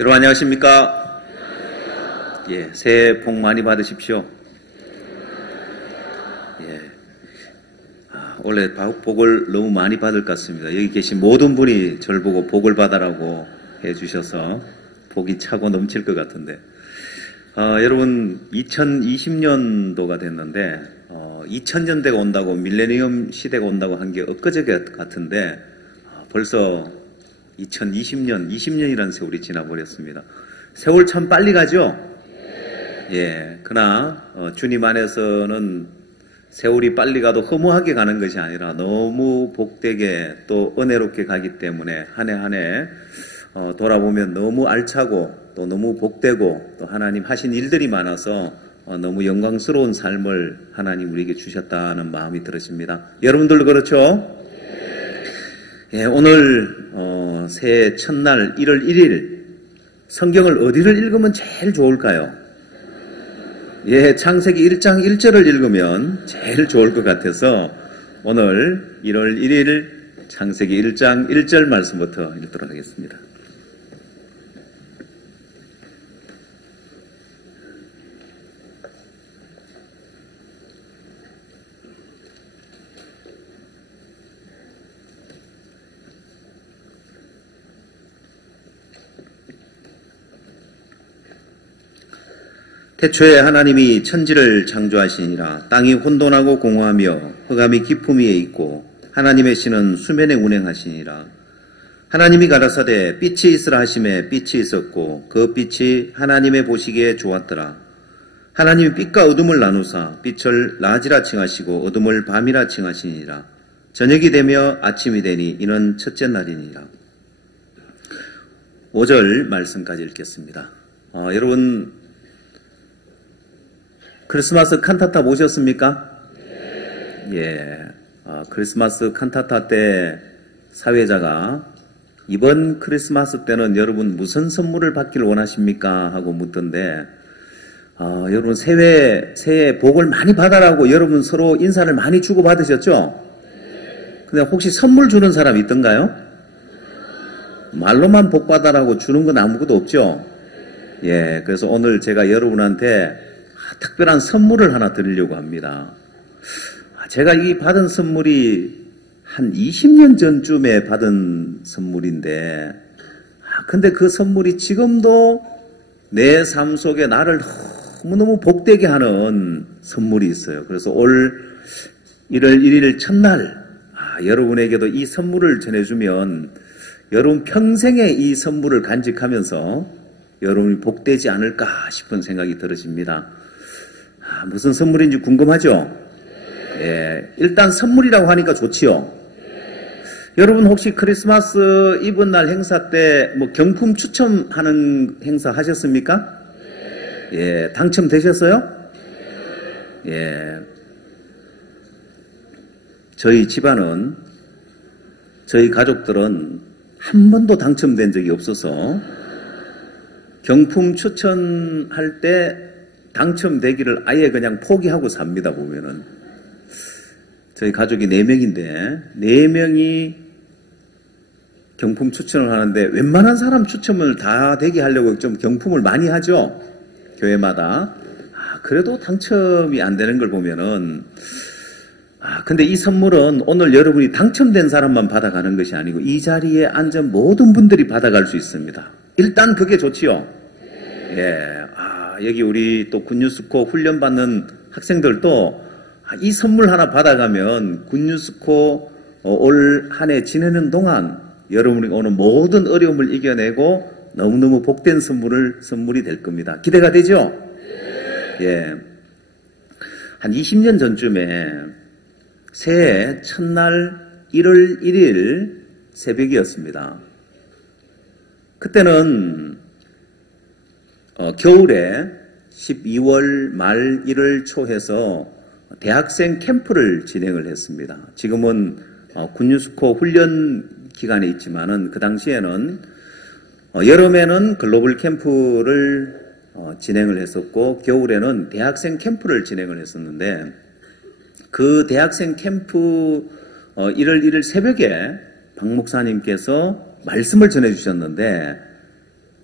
여러분 안녕하십니까? 예, 새해 복 많이 받으십시오. 예, 원래 복을 너무 많이 받을 것 같습니다. 여기 계신 모든 분이 저를 보고 복을 받아라고 해주셔서 복이 차고 넘칠 것 같은데, 여러분 2020년도가 됐는데 2000년대가 온다고, 밀레니엄 시대가 온다고 한 게 엊그제 같은데 벌써 2020년, 20년이라는 세월이 지나버렸습니다. 세월 참 빨리 가죠? 예, 그러나 주님 안에서는 세월이 빨리 가도 허무하게 가는 것이 아니라 너무 복되게 또 은혜롭게 가기 때문에 한 해 한 해 돌아보면 너무 알차고 또 너무 복되고 또 하나님 하신 일들이 많아서 너무 영광스러운 삶을 하나님 우리에게 주셨다는 마음이 들으십니다. 여러분들도 그렇죠? 예, 오늘 새해 첫날 1월 1일 성경을 어디를 읽으면 제일 좋을까요? 예, 창세기 1장 1절을 읽으면 제일 좋을 것 같아서 오늘 1월 1일 창세기 1장 1절 말씀부터 읽도록 하겠습니다. 태초에 하나님이 천지를 창조하시니라. 땅이 혼돈하고 공허하며 흑암이 깊음 위에 있고 하나님의 신은 수면에 운행하시니라. 하나님이 가라사대 빛이 있으라 하심에 빛이 있었고 그 빛이 하나님의 보시기에 좋았더라. 하나님이 빛과 어둠을 나누사 빛을 낮이라 칭하시고 어둠을 밤이라 칭하시니라. 저녁이 되며 아침이 되니 이는 첫째 날이니라. 5절 말씀까지 읽겠습니다. 여러분 크리스마스 칸타타 보셨습니까? 예, 크리스마스 칸타타 때 사회자가 이번 크리스마스 때는 여러분 무슨 선물을 받기를 원하십니까? 하고 묻던데, 여러분 새해 복을 많이 받아라고 여러분 서로 인사를 많이 주고 받으셨죠? 근데 혹시 선물 주는 사람 있던가요? 말로만 복 받아라고 주는 건 아무것도 없죠? 예, 그래서 오늘 제가 여러분한테 특별한 선물을 하나 드리려고 합니다. 제가 이 받은 선물이 한 20년 전쯤에 받은 선물인데, 근데 그 선물이 지금도 내 삶 속에 나를 너무너무 복되게 하는 선물이 있어요. 그래서 올 1월 1일 첫날, 여러분에게도 이 선물을 전해주면 여러분 평생에 이 선물을 간직하면서 여러분이 복되지 않을까 싶은 생각이 들으십니다. 무슨 선물인지 궁금하죠? 예, 일단 선물이라고 하니까 좋지요? 여러분 혹시 크리스마스 이브 날 행사 때 뭐 경품 추첨하는 행사 하셨습니까? 예, 당첨되셨어요? 예. 저희 집안은, 저희 가족들은 한 번도 당첨된 적이 없어서 경품 추천할 때 당첨되기를 아예 그냥 포기하고 삽니다, 보면은. 저희 가족이 4명인데, 4명이 경품 추천을 하는데, 웬만한 사람 추첨을 다 되게 하려고 좀 경품을 많이 하죠? 교회마다. 그래도 당첨이 안 되는 걸 보면은, 근데 이 선물은 오늘 여러분이 당첨된 사람만 받아가는 것이 아니고, 이 자리에 앉은 모든 분들이 받아갈 수 있습니다. 일단 그게 좋지요? 예. 여기 우리 또 굿뉴스코 훈련받는 학생들도 이 선물 하나 받아가면 굿뉴스코 올 한 해 지내는 동안 여러분이 오는 모든 어려움을 이겨내고 너무너무 복된 선물이 될 겁니다. 기대가 되죠? 예. 한 20년 전쯤에 새해 첫날 1월 1일 새벽이었습니다. 그때는 겨울에 12월 말 1월 초해서 대학생 캠프를 진행을 했습니다. 지금은 굿뉴스코 훈련 기간에 있지만은 그 당시에는 여름에는 글로벌 캠프를 진행을 했었고 겨울에는 대학생 캠프를 진행을 했었는데 그 대학생 캠프 1월 1일 새벽에 박 목사님께서 말씀을 전해주셨는데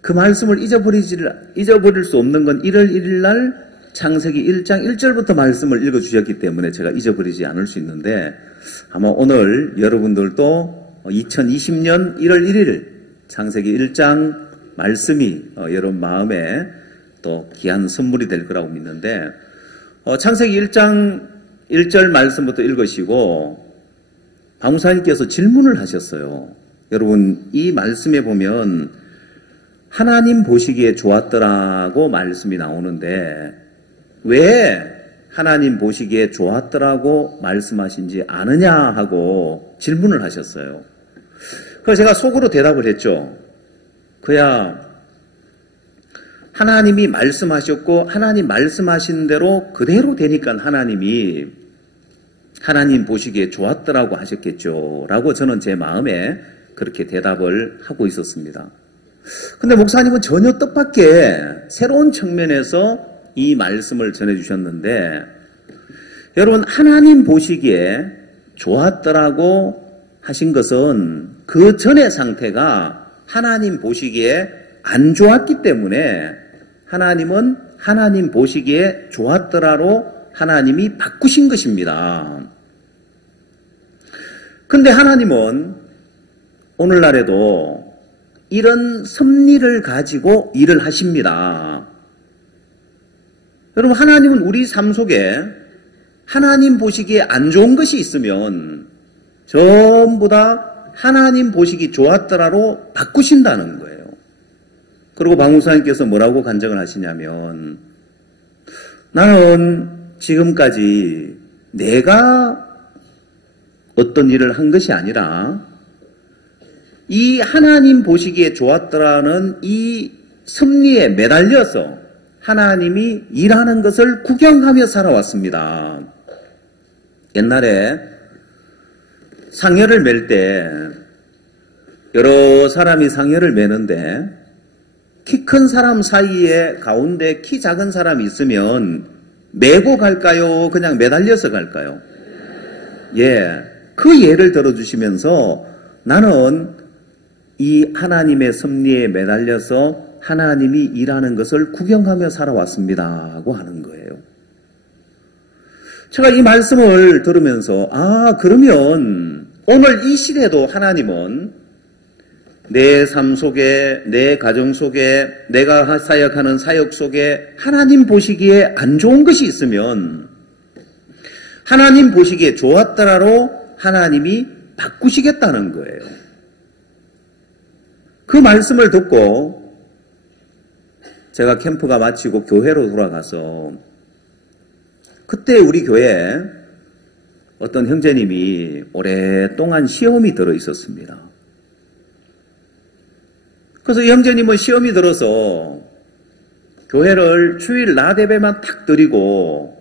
그 말씀을 잊어버릴 수 없는 건 1월 1일 날 창세기 1장 1절부터 말씀을 읽어주셨기 때문에 제가 잊어버리지 않을 수 있는데, 아마 오늘 여러분들도 2020년 1월 1일 창세기 1장 말씀이 여러분 마음에 또 귀한 선물이 될 거라고 믿는데, 창세기 1장 1절 말씀부터 읽으시고 박무사님께서 질문을 하셨어요. 여러분, 이 말씀에 보면 하나님 보시기에 좋았더라고 말씀이 나오는데 왜 하나님 보시기에 좋았더라고 말씀하신지 아느냐 하고 질문을 하셨어요. 그래서 제가 속으로 대답을 했죠. 그야 하나님이 말씀하셨고 하나님 말씀하신 대로 그대로 되니까 하나님이 하나님 보시기에 좋았더라고 하셨겠죠 라고 저는 제 마음에 그렇게 대답을 하고 있었습니다. 근데 목사님은 전혀 뜻밖의 새로운 측면에서 이 말씀을 전해주셨는데, 여러분, 하나님 보시기에 좋았더라고 하신 것은 그 전의 상태가 하나님 보시기에 안 좋았기 때문에 하나님은 하나님 보시기에 좋았더라로 하나님이 바꾸신 것입니다. 근데 하나님은 오늘날에도 이런 섭리를 가지고 일을 하십니다. 여러분, 하나님은 우리 삶 속에 하나님 보시기에 안 좋은 것이 있으면 전부 다 하나님 보시기 좋았더라로 바꾸신다는 거예요. 그리고 박 목사님께서 뭐라고 간증을 하시냐면, 나는 지금까지 내가 어떤 일을 한 것이 아니라 이 하나님 보시기에 좋았더라는 이 섭리에 매달려서 하나님이 일하는 것을 구경하며 살아왔습니다. 옛날에 상여를 맬 때 여러 사람이 상여를 매는데 키 큰 사람 사이에 가운데 키 작은 사람이 있으면 메고 갈까요? 그냥 매달려서 갈까요? 예, 그 예를 들어주시면서 나는 이 하나님의 섭리에 매달려서 하나님이 일하는 것을 구경하며 살아왔습니다 하고 하는 거예요. 제가 이 말씀을 들으면서 그러면 오늘 이 시대도 하나님은 내 삶 속에, 내 가정 속에, 내가 사역하는 사역 속에 하나님 보시기에 안 좋은 것이 있으면 하나님 보시기에 좋았더라로 하나님이 바꾸시겠다는 거예요. 그 말씀을 듣고 제가 캠프가 마치고 교회로 돌아가서 그때 우리 교회에 어떤 형제님이 오랫동안 시험이 들어 있었습니다. 그래서 이 형제님은 시험이 들어서 교회를 주일 낮 예배만 탁 드리고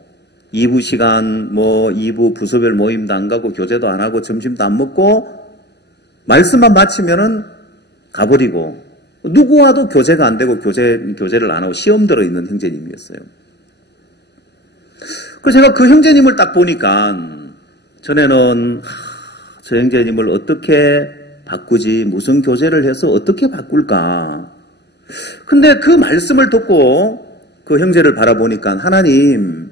2부 시간 2부 부서별 모임도 안 가고 교제도 안 하고 점심도 안 먹고 말씀만 마치면은 가버리고 누구와도 교제가 안 되고 교제를 안 하고 시험 들어 있는 형제님이었어요. 그래서 제가 그 형제님을 딱 보니까 전에는 저 형제님을 어떻게 바꾸지, 무슨 교제를 해서 어떻게 바꿀까. 근데 그 말씀을 듣고 그 형제를 바라보니까 하나님,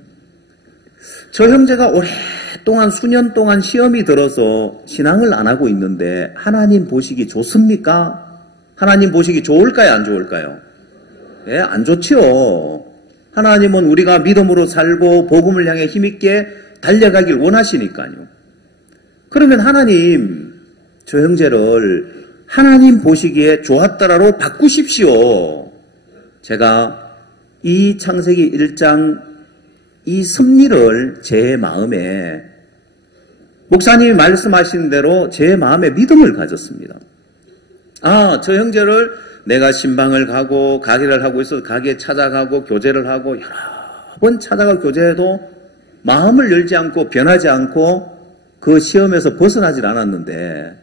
저 형제가 오랫동안 수년 동안 시험이 들어서 신앙을 안 하고 있는데 하나님 보시기 좋습니까? 하나님 보시기 좋을까요? 안 좋을까요? 예, 안 좋지요. 하나님은 우리가 믿음으로 살고 복음을 향해 힘있게 달려가길 원하시니까요. 그러면 하나님, 저 형제를 하나님 보시기에 좋았더라로 바꾸십시오. 제가 이 창세기 1장 이 섭리를 제 마음에 목사님이 말씀하신 대로 제 마음에 믿음을 가졌습니다. 저 형제를 내가 신방을 가고 가게를 하고 있어서 가게에 찾아가고 교제를 하고 여러 번 찾아가 교제해도 마음을 열지 않고 변하지 않고 그 시험에서 벗어나질 않았는데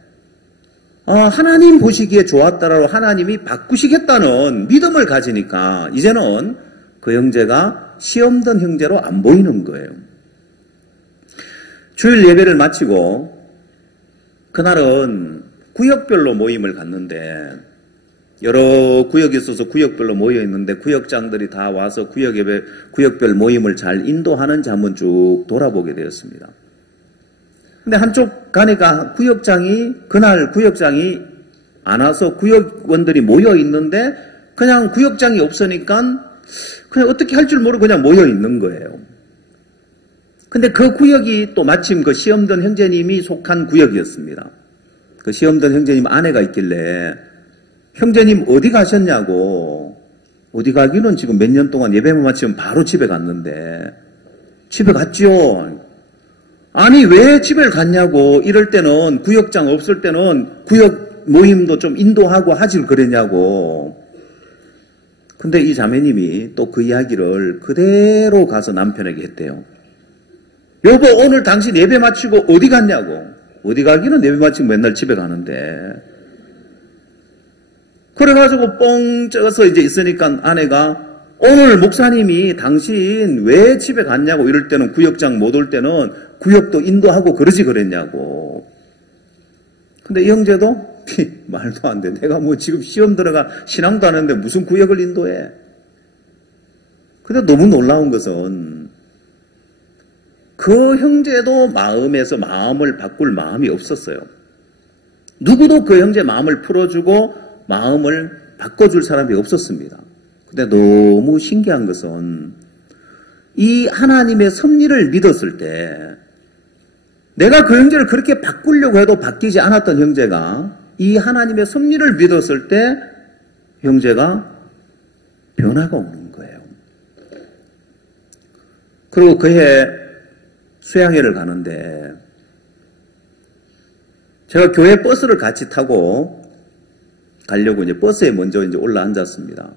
하나님 보시기에 좋았다라고 하나님이 바꾸시겠다는 믿음을 가지니까 이제는 그 형제가 시험 든 형제로 안 보이는 거예요. 주일 예배를 마치고 그날은 구역별로 모임을 갔는데 여러 구역이 있어서 구역별로 모여 있는데 구역장들이 다 와서 구역별 모임을 잘 인도하는지 한번 쭉 돌아보게 되었습니다. 근데 한쪽 가니까 그날 구역장이 안 와서 구역원들이 모여 있는데 그냥 구역장이 없으니까 그냥 어떻게 할 줄 모르고 그냥 모여 있는 거예요. 근데 그 구역이 또 마침 그 시험던 형제님이 속한 구역이었습니다. 그 시험던 형제님 아내가 있길래 형제님 어디 가셨냐고. 어디 가기는 지금 몇 년 동안 예배만 마치면 바로 집에 갔는데. 집에 갔지요. 아니 왜 집에 갔냐고. 이럴 때는 구역장 없을 때는 구역 모임도 좀 인도하고 하질 그랬냐고. 근데 이 자매님이 또 그 이야기를 그대로 가서 남편에게 했대요. 여보 오늘 당신 예배 마치고 어디 갔냐고. 어디 가기는 예배 마치고 맨날 집에 가는데. 그래가지고 뻥 쪄서 이제 있으니까 아내가 오늘 목사님이 당신 왜 집에 갔냐고. 이럴 때는 구역장 못 올 때는 구역도 인도하고 그러지 그랬냐고. 근데 이 형제도 말도 안 돼. 내가 뭐 지금 시험 들어가 신앙도 하는데 무슨 구역을 인도해. 근데 너무 놀라운 것은 그 형제도 마음에서 마음을 바꿀 마음이 없었어요. 누구도 그 형제 마음을 풀어주고 마음을 바꿔줄 사람이 없었습니다. 근데 너무 신기한 것은 이 하나님의 섭리를 믿었을 때 내가 그 형제를 그렇게 바꾸려고 해도 바뀌지 않았던 형제가 이 하나님의 섭리를 믿었을 때 형제가 변화가 오는 거예요. 그리고 그해 수양회를 가는데 제가 교회 버스를 같이 타고 가려고 이제 버스에 먼저 이제 올라 앉았습니다.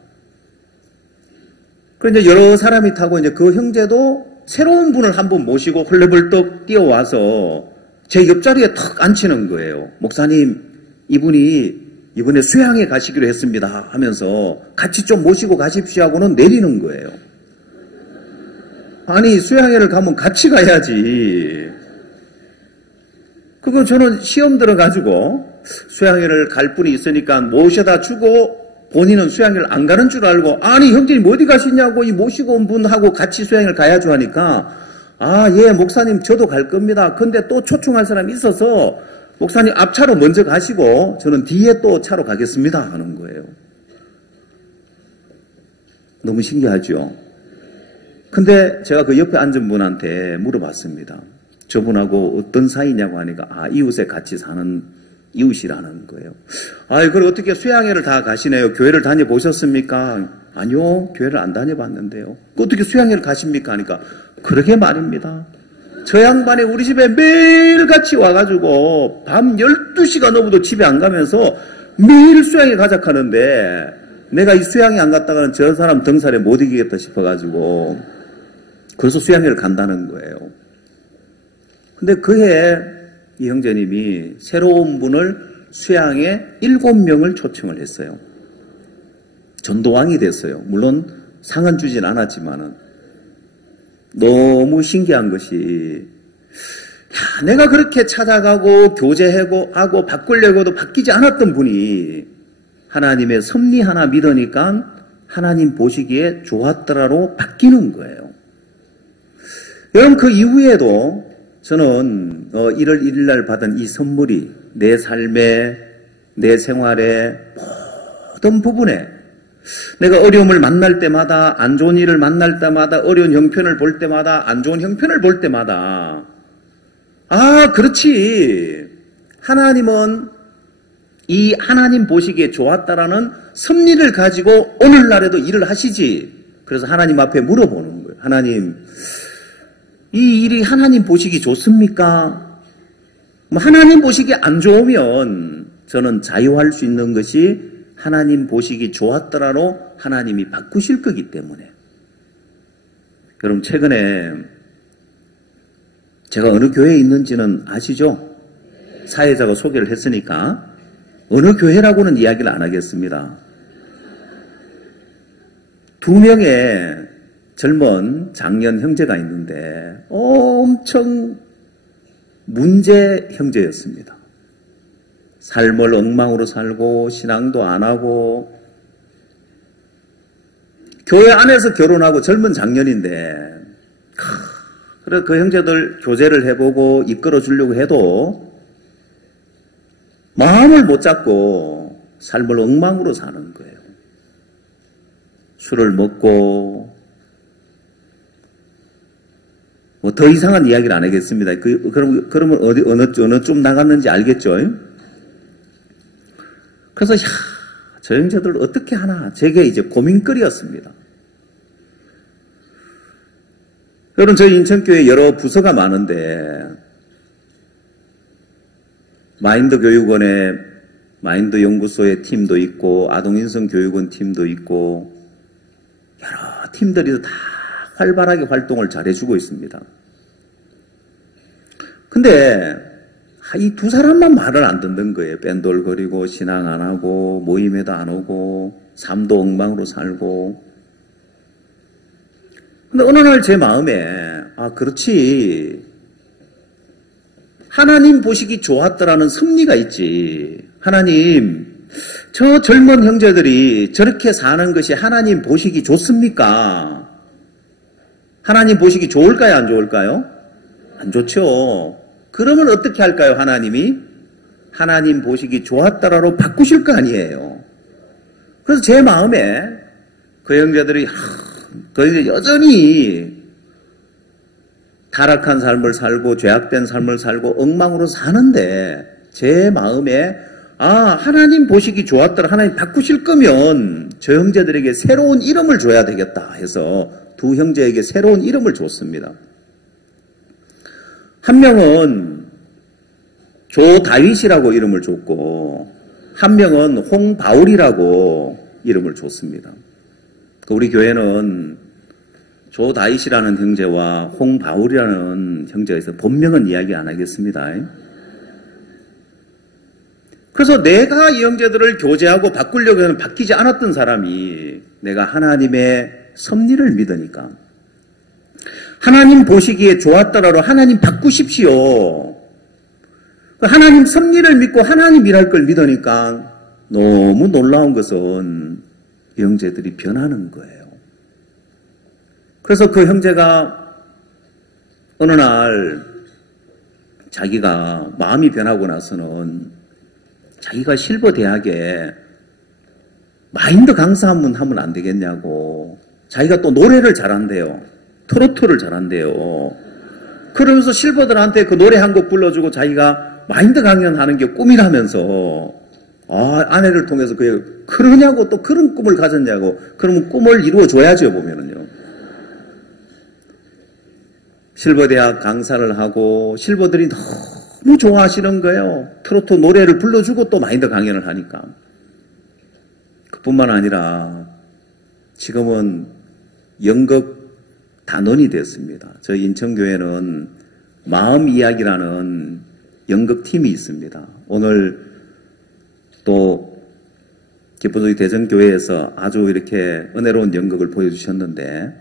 그런데 이제 여러 사람이 타고 이제 그 형제도 새로운 분을 한 분 모시고 헐레벌떡 뛰어와서 제 옆자리에 턱 앉히는 거예요. 목사님, 이분이 이번에 수양회 가시기로 했습니다 하면서 같이 좀 모시고 가십시오 하고는 내리는 거예요. 아니 수양회를 가면 같이 가야지. 그거 저는 시험 들어가지고 수양회를 갈 분이 있으니까 모셔다 주고 본인은 수양회를 안 가는 줄 알고 아니 형제님 어디 가시냐고 이 모시고 온 분하고 같이 수양회를 가야죠 하니까 아 예 목사님 저도 갈 겁니다. 근데 또 초청할 사람이 있어서 목사님 앞차로 먼저 가시고 저는 뒤에 또 차로 가겠습니다 하는 거예요. 너무 신기하죠. 근데 제가 그 옆에 앉은 분한테 물어봤습니다. 저분하고 어떤 사이냐고 하니까 아 이웃에 같이 사는 이웃이라는 거예요. 아이 그걸 어떻게 수양회를 다 가시네요. 교회를 다녀보셨습니까? 아니요 교회를 안 다녀봤는데요. 어떻게 수양회를 가십니까? 하니까 그러게 말입니다. 저 양반이 우리 집에 매일같이 와가지고 밤 12시가 넘어도 집에 안 가면서 매일 수양회 가자하는데 내가 이 수양회 안 갔다가는 저 사람 등살에 못 이기겠다 싶어가지고 그래서 수양회를 간다는 거예요. 근데 그해 이 형제님이 새로운 분을 수양회 7명을 초청을 했어요. 전도왕이 됐어요. 물론 상은 주진 않았지만은 너무 신기한 것이 내가 그렇게 찾아가고 교제하고 바꾸려고 해도 바뀌지 않았던 분이 하나님의 섭리 하나 믿으니까 하나님 보시기에 좋았더라로 바뀌는 거예요. 여러분 그 이후에도 저는 1월 1일 날 받은 이 선물이 내 삶에 내 생활의 모든 부분에 내가 어려움을 만날 때마다 안 좋은 일을 만날 때마다 어려운 형편을 볼 때마다 안 좋은 형편을 볼 때마다 아 그렇지 하나님은 이 하나님 보시기에 좋았다라는 섭리를 가지고 오늘날에도 일을 하시지. 그래서 하나님 앞에 물어보는 거예요. 하나님 이 일이 하나님 보시기 좋습니까? 하나님 보시기 안 좋으면 저는 자유할 수 있는 것이 하나님 보시기 좋았더라로 하나님이 바꾸실 거기 때문에. 여러분 최근에 제가 어느 교회에 있는지는 아시죠? 사회자가 소개를 했으니까 어느 교회라고는 이야기를 안 하겠습니다. 2명의 젊은 장년 형제가 있는데 엄청 문제 형제였습니다. 삶을 엉망으로 살고 신앙도 안 하고 교회 안에서 결혼하고 젊은 장년인데 그래 그 형제들 교제를 해보고 이끌어 주려고 해도 마음을 못 잡고 삶을 엉망으로 사는 거예요. 술을 먹고 뭐 더 이상한 이야기를 안 하겠습니다. 그러면 어느 쪽 나갔는지 알겠죠? 그래서 저 형제들 어떻게 하나 제게 이제 고민거리였습니다. 여러분 저희 인천교회 여러 부서가 많은데 마인드 교육원에 마인드 연구소의 팀도 있고 아동인성 교육원 팀도 있고 여러 팀들이 다 활발하게 활동을 잘해주고 있습니다. 근데 이 두 사람만 말을 안 듣는 거예요. 뺀돌거리고 신앙 안 하고 모임에도 안 오고 삶도 엉망으로 살고. 근데 어느 날 제 마음에 그렇지. 하나님 보시기 좋았더라는 섭리가 있지. 하나님, 저 젊은 형제들이 저렇게 사는 것이 하나님 보시기 좋습니까? 하나님 보시기 좋을까요? 안 좋을까요? 안 좋죠. 그러면 어떻게 할까요? 하나님이? 하나님 보시기 좋았더라로 바꾸실 거 아니에요. 그래서 제 마음에 그 형제들이 여전히 타락한 삶을 살고 죄악된 삶을 살고 엉망으로 사는데 제 마음에 하나님 보시기 좋았더라. 하나님 바꾸실 거면 저 형제들에게 새로운 이름을 줘야 되겠다 해서 두 형제에게 새로운 이름을 줬습니다. 한 명은 조다윗이라고 이름을 줬고 한 명은 홍바울이라고 이름을 줬습니다. 우리 교회는 조다윗이라는 형제와 홍바울이라는 형제가 있어요. 본명은 이야기 안 하겠습니다. 그래서 내가 이 형제들을 교제하고 바꾸려고 하면 바뀌지 않았던 사람이 내가 하나님의 섭리를 믿으니까 하나님 보시기에 좋았더라로 하나님 바꾸십시오. 하나님 섭리를 믿고 하나님 일할 걸 믿으니까 너무 놀라운 것은 형제들이 변하는 거예요. 그래서 그 형제가 어느 날 자기가 마음이 변하고 나서는 자기가 실버 대학에 마인드 강사 한번 하면 안 되겠냐고. 자기가 또 노래를 잘한대요. 트로트를 잘한대요. 그러면서 실버들한테 그 노래 한 곡 불러주고 자기가 마인드 강연하는 게 꿈이라면서 아내를 통해서 그러냐고 또 그런 꿈을 가졌냐고. 그러면 꿈을 이루어줘야죠 보면은요. 실버대학 강사를 하고 실버들이 너무 좋아하시는 거예요. 트로트 노래를 불러주고 또 마인드 강연을 하니까. 그뿐만 아니라 지금은 연극 단원이 됐습니다. 저희 인천교회는 마음이야기라는 연극팀이 있습니다. 오늘 또 기쁘도시 대전교회에서 아주 이렇게 은혜로운 연극을 보여주셨는데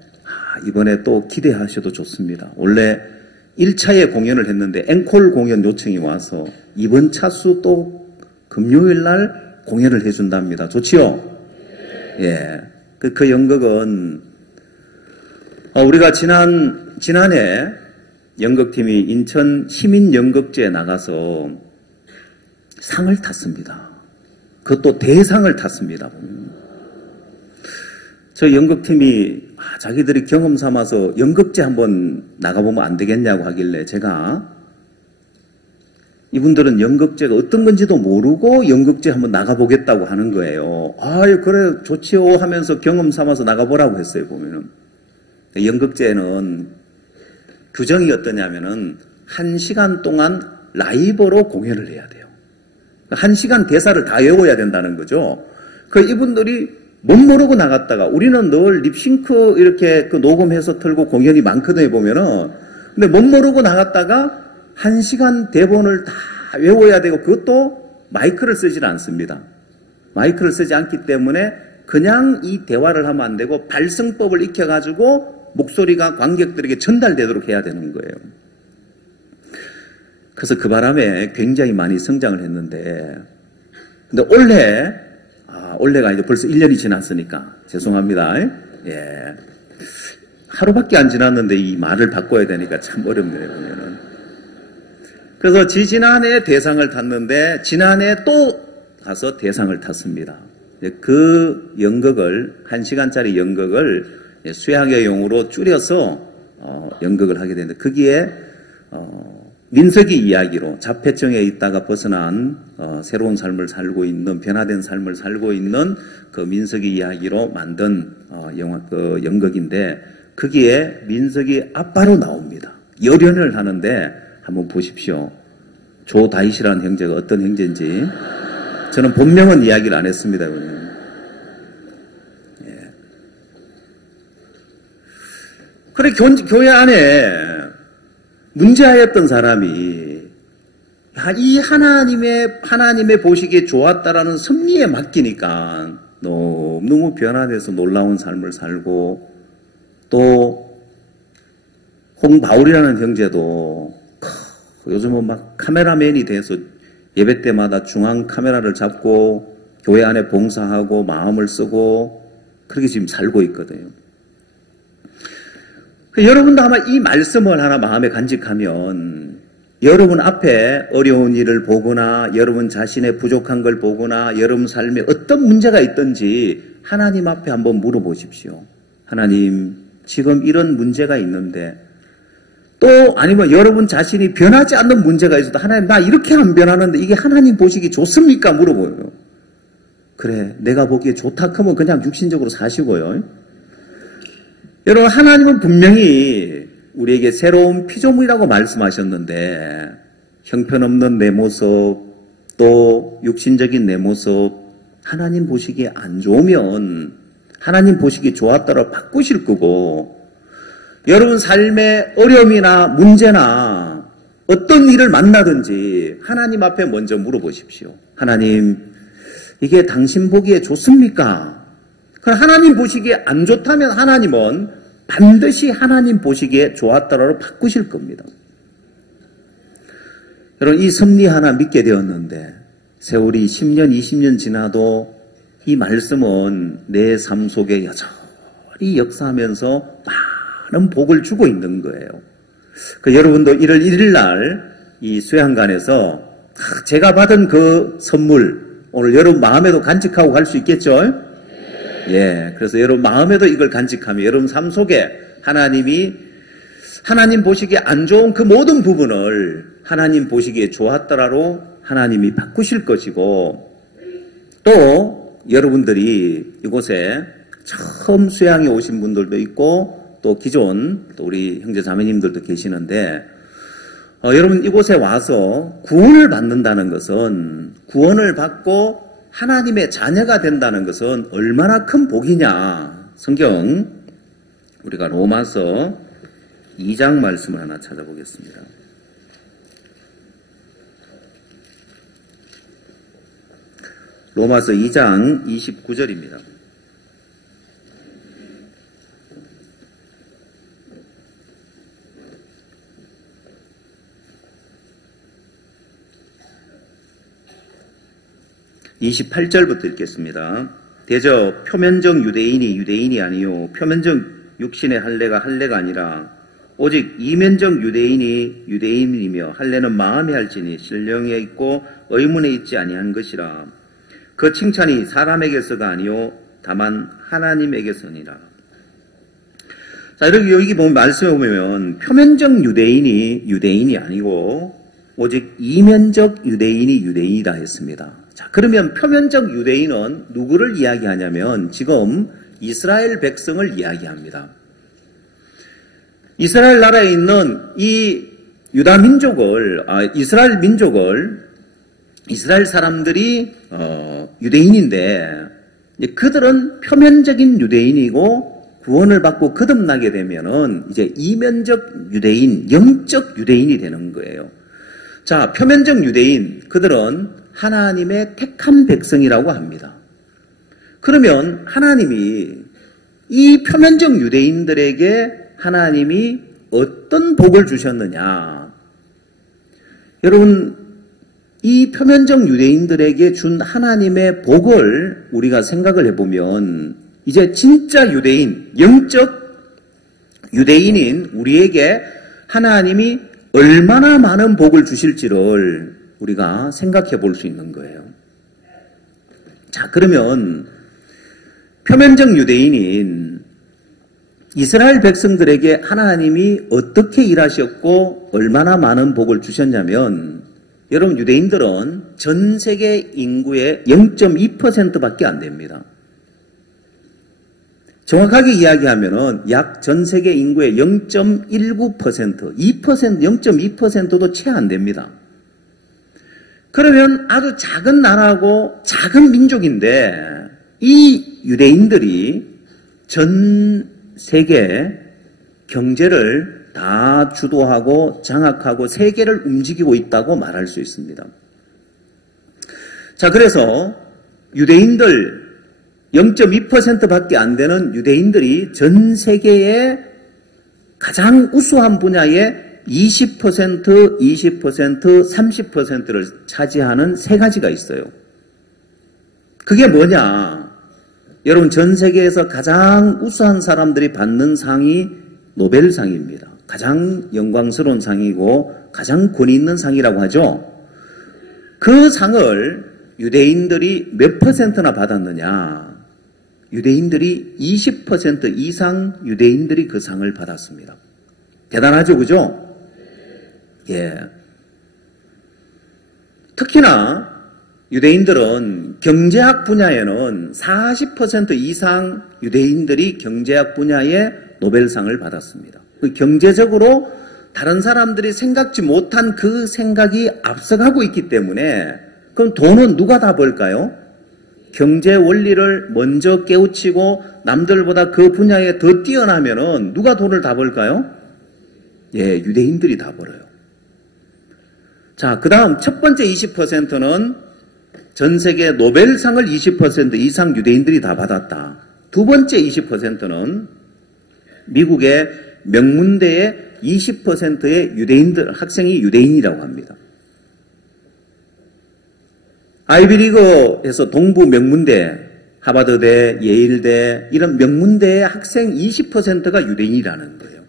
이번에 또 기대하셔도 좋습니다. 원래 1차에 공연을 했는데 앵콜 공연 요청이 와서 이번 차수 또 금요일 날 공연을 해준답니다. 좋지요? 예. 그 연극은 우리가 지난해 연극팀이 인천 시민연극제에 나가서 상을 탔습니다. 그것도 대상을 탔습니다. 저 연극팀이 자기들이 경험 삼아서 연극제 한번 나가보면 안 되겠냐고 하길래 제가 이분들은 연극제가 어떤 건지도 모르고 연극제 한번 나가보겠다고 하는 거예요. 그래 좋지요 하면서 경험 삼아서 나가보라고 했어요. 보면은 연극제는 규정이 어떠냐면은 1시간 동안 라이브로 공연을 해야 돼요. 1시간 대사를 다 외워야 된다는 거죠. 이분들이 못 모르고 나갔다가 우리는 늘 립싱크 이렇게 녹음해서 틀고 공연이 많거든요 보면은. 근데 못 모르고 나갔다가 1시간 대본을 다 외워야 되고 그것도 마이크를 쓰질 않습니다. 마이크를 쓰지 않기 때문에 그냥 이 대화를 하면 안 되고 발성법을 익혀가지고 목소리가 관객들에게 전달되도록 해야 되는 거예요. 그래서 그 바람에 굉장히 많이 성장을 했는데 근데 올해가 이제 벌써 1년이 지났으니까 죄송합니다. 예. 하루밖에 안 지났는데 이 말을 바꿔야 되니까 참 어렵네요, 보면은. 그래서 지지난해 대상을 탔는데, 지난해 또 가서 대상을 탔습니다. 그 연극을, 1시간짜리 연극을 수양의 용으로 줄여서 연극을 하게 되는데, 거기에 민석이 이야기로 자폐증에 있다가 벗어난 새로운 삶을 살고 있는, 변화된 삶을 살고 있는 그 민석이 이야기로 만든 그 연극인데, 거기에 민석이 아빠로 나옵니다. 열연을 하는데 한번 보십시오. 조다윗이라는 형제가 어떤 형제인지. 저는 본명은 이야기를 안 했습니다. 예. 그래, 교회 안에 문제하였던 사람이 이 하나님의 보시기에 좋았다라는 섭리에 맡기니까 너무 변화돼서 놀라운 삶을 살고, 또 홍바울이라는 형제도 요즘은 막 카메라맨이 돼서 예배 때마다 중앙 카메라를 잡고 교회 안에 봉사하고 마음을 쓰고 그렇게 지금 살고 있거든요. 여러분도 아마 이 말씀을 하나 마음에 간직하면, 여러분 앞에 어려운 일을 보거나 여러분 자신의 부족한 걸 보거나 여러분 삶에 어떤 문제가 있든지 하나님 앞에 한번 물어보십시오. 하나님, 지금 이런 문제가 있는데, 또 아니면 여러분 자신이 변하지 않는 문제가 있어도 하나님, 나 이렇게 안 변하는데 이게 하나님 보시기 좋습니까? 물어보요. 그래, 내가 보기에 좋다 하면 그냥 육신적으로 사시고요. 여러분, 하나님은 분명히 우리에게 새로운 피조물이라고 말씀하셨는데, 형편없는 내 모습, 또 육신적인 내 모습, 하나님 보시기에 안 좋으면 하나님 보시기에 좋았다고 바꾸실 거고, 여러분 삶의 어려움이나 문제나 어떤 일을 만나든지 하나님 앞에 먼저 물어보십시오. 하나님, 이게 당신 보기에 좋습니까? 그럼 하나님 보시기에 안 좋다면 하나님은 반드시 하나님 보시기에 좋았다고 바꾸실 겁니다. 여러분, 이 섭리 하나 믿게 되었는데 세월이 10년, 20년 지나도 이 말씀은 내 삶 속에 여전히 역사하면서 많은 복을 주고 있는 거예요. 여러분도 1월 1일 날 이 수양관에서 제가 받은 그 선물, 오늘 여러분 마음에도 간직하고 갈 수 있겠죠? 예, 그래서 여러분 마음에도 이걸 간직하면 여러분 삶 속에 하나님 보시기에 안 좋은 그 모든 부분을 하나님 보시기에 좋았더라로 하나님이 바꾸실 것이고, 또 여러분들이 이곳에 처음 수양에 오신 분들도 있고 또 기존 또 우리 형제 자매님들도 계시는데, 여러분 이곳에 와서 구원을 받는다는 것은, 구원을 받고 하나님의 자녀가 된다는 것은 얼마나 큰 복이냐. 성경 우리가 로마서 2장 말씀을 하나 찾아보겠습니다. 로마서 2장 29절입니다. (28절부터) 읽겠습니다. 대저 표면적 유대인이 유대인이 아니요 표면적 육신의 할례가 할례가 아니라 오직 이면적 유대인이 유대인이며 할례는 마음에 할지니 신령에 있고 의문에 있지 아니한 것이라. 그 칭찬이 사람에게서가 아니요 다만 하나님에게서니라. 자, 이렇게 여기 보면 말씀에 보면 표면적 유대인이 유대인이 아니고 오직 이면적 유대인이 유대인이다 했습니다. 자, 그러면 표면적 유대인은 누구를 이야기하냐면 지금 이스라엘 백성을 이야기합니다. 이스라엘 나라에 있는 이 유다 민족을, 이스라엘 민족을, 이스라엘 사람들이 유대인인데 그들은 표면적인 유대인이고 구원을 받고 거듭나게 되면은 이제 이면적 유대인, 영적 유대인이 되는 거예요. 자, 표면적 유대인, 그들은 하나님의 택한 백성이라고 합니다. 그러면 하나님이 이 표면적 유대인들에게 하나님이 어떤 복을 주셨느냐? 여러분, 이 표면적 유대인들에게 준 하나님의 복을 우리가 생각을 해보면 이제 진짜 유대인, 영적 유대인인 우리에게 하나님이 얼마나 많은 복을 주실지를 우리가 생각해 볼 수 있는 거예요. 자, 그러면 표면적 유대인인 이스라엘 백성들에게 하나님이 어떻게 일하셨고 얼마나 많은 복을 주셨냐면, 여러분, 유대인들은 전 세계 인구의 0.2%밖에 안 됩니다. 정확하게 이야기하면은 약 전 세계 인구의 0.19%, 0.2%도 채 안 됩니다. 그러면 아주 작은 나라고 작은 민족인데 이 유대인들이 전 세계 경제를 다 주도하고 장악하고 세계를 움직이고 있다고 말할 수 있습니다. 자, 그래서 유대인들 0.2%밖에 안 되는 유대인들이 전 세계의 가장 우수한 분야에 20%, 20%, 30%를 차지하는 세 가지가 있어요. 그게 뭐냐? 여러분, 전 세계에서 가장 우수한 사람들이 받는 상이 노벨상입니다. 가장 영광스러운 상이고 가장 권위 있는 상이라고 하죠. 그 상을 유대인들이 몇 %나 받았느냐? 유대인들이 20% 이상 유대인들이 그 상을 받았습니다. 대단하죠, 그죠? 예. 특히나 유대인들은 경제학 분야에는 40% 이상 유대인들이 경제학 분야에 노벨상을 받았습니다. 경제적으로 다른 사람들이 생각지 못한 그 생각이 앞서가고 있기 때문에, 그럼 돈은 누가 다 벌까요? 경제 원리를 먼저 깨우치고 남들보다 그 분야에 더 뛰어나면은 누가 돈을 다 벌까요? 예, 유대인들이 다 벌어요. 자, 그 다음 첫 번째 20%는 전 세계 노벨상을 20% 이상 유대인들이 다 받았다. 두 번째 20%는 미국의 명문대의 20%의 유대인들, 학생이 유대인이라고 합니다. 아이비리그에서 동부 명문대, 하버드대, 예일대, 이런 명문대의 학생 20%가 유대인이라는 거예요.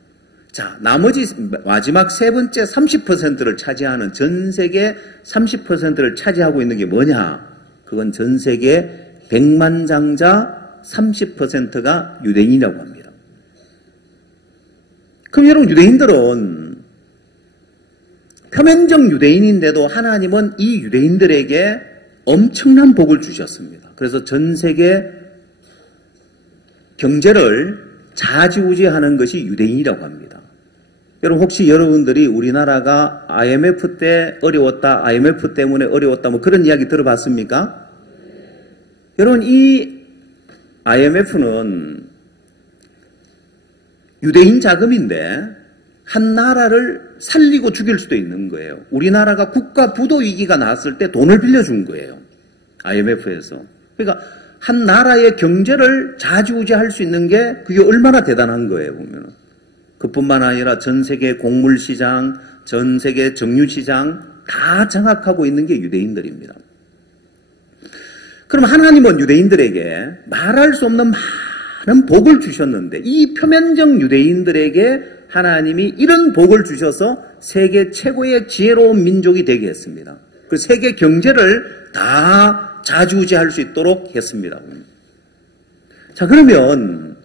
자, 나머지 마지막 세 번째 30%를 차지하는, 전 세계 30%를 차지하고 있는 게 뭐냐? 그건 전 세계 백만장자 30%가 유대인이라고 합니다. 그럼 여러분, 유대인들은 표면적 유대인인데도 하나님은 이 유대인들에게 엄청난 복을 주셨습니다. 그래서 전 세계 경제를 좌지우지하는 것이 유대인이라고 합니다. 여러분, 혹시 여러분들이 우리나라가 IMF 때 어려웠다, IMF 때문에 어려웠다, 뭐 그런 이야기 들어봤습니까? 여러분, 이 IMF는 유대인 자금인데 한 나라를 살리고 죽일 수도 있는 거예요. 우리나라가 국가 부도 위기가 나왔을 때 돈을 빌려준 거예요. IMF에서. 그러니까 한 나라의 경제를 좌지우지할 수 있는 게 그게 얼마나 대단한 거예요, 보면은. 그뿐만 아니라 전 세계 곡물 시장, 전 세계 정유 시장 다 장악하고 있는 게 유대인들입니다. 그럼 하나님은 유대인들에게 말할 수 없는 많은 복을 주셨는데, 이 표면적 유대인들에게 하나님이 이런 복을 주셔서 세계 최고의 지혜로운 민족이 되게 했습니다. 그 세계 경제를 다 좌지우지할 수 있도록 했습니다. 자, 그러면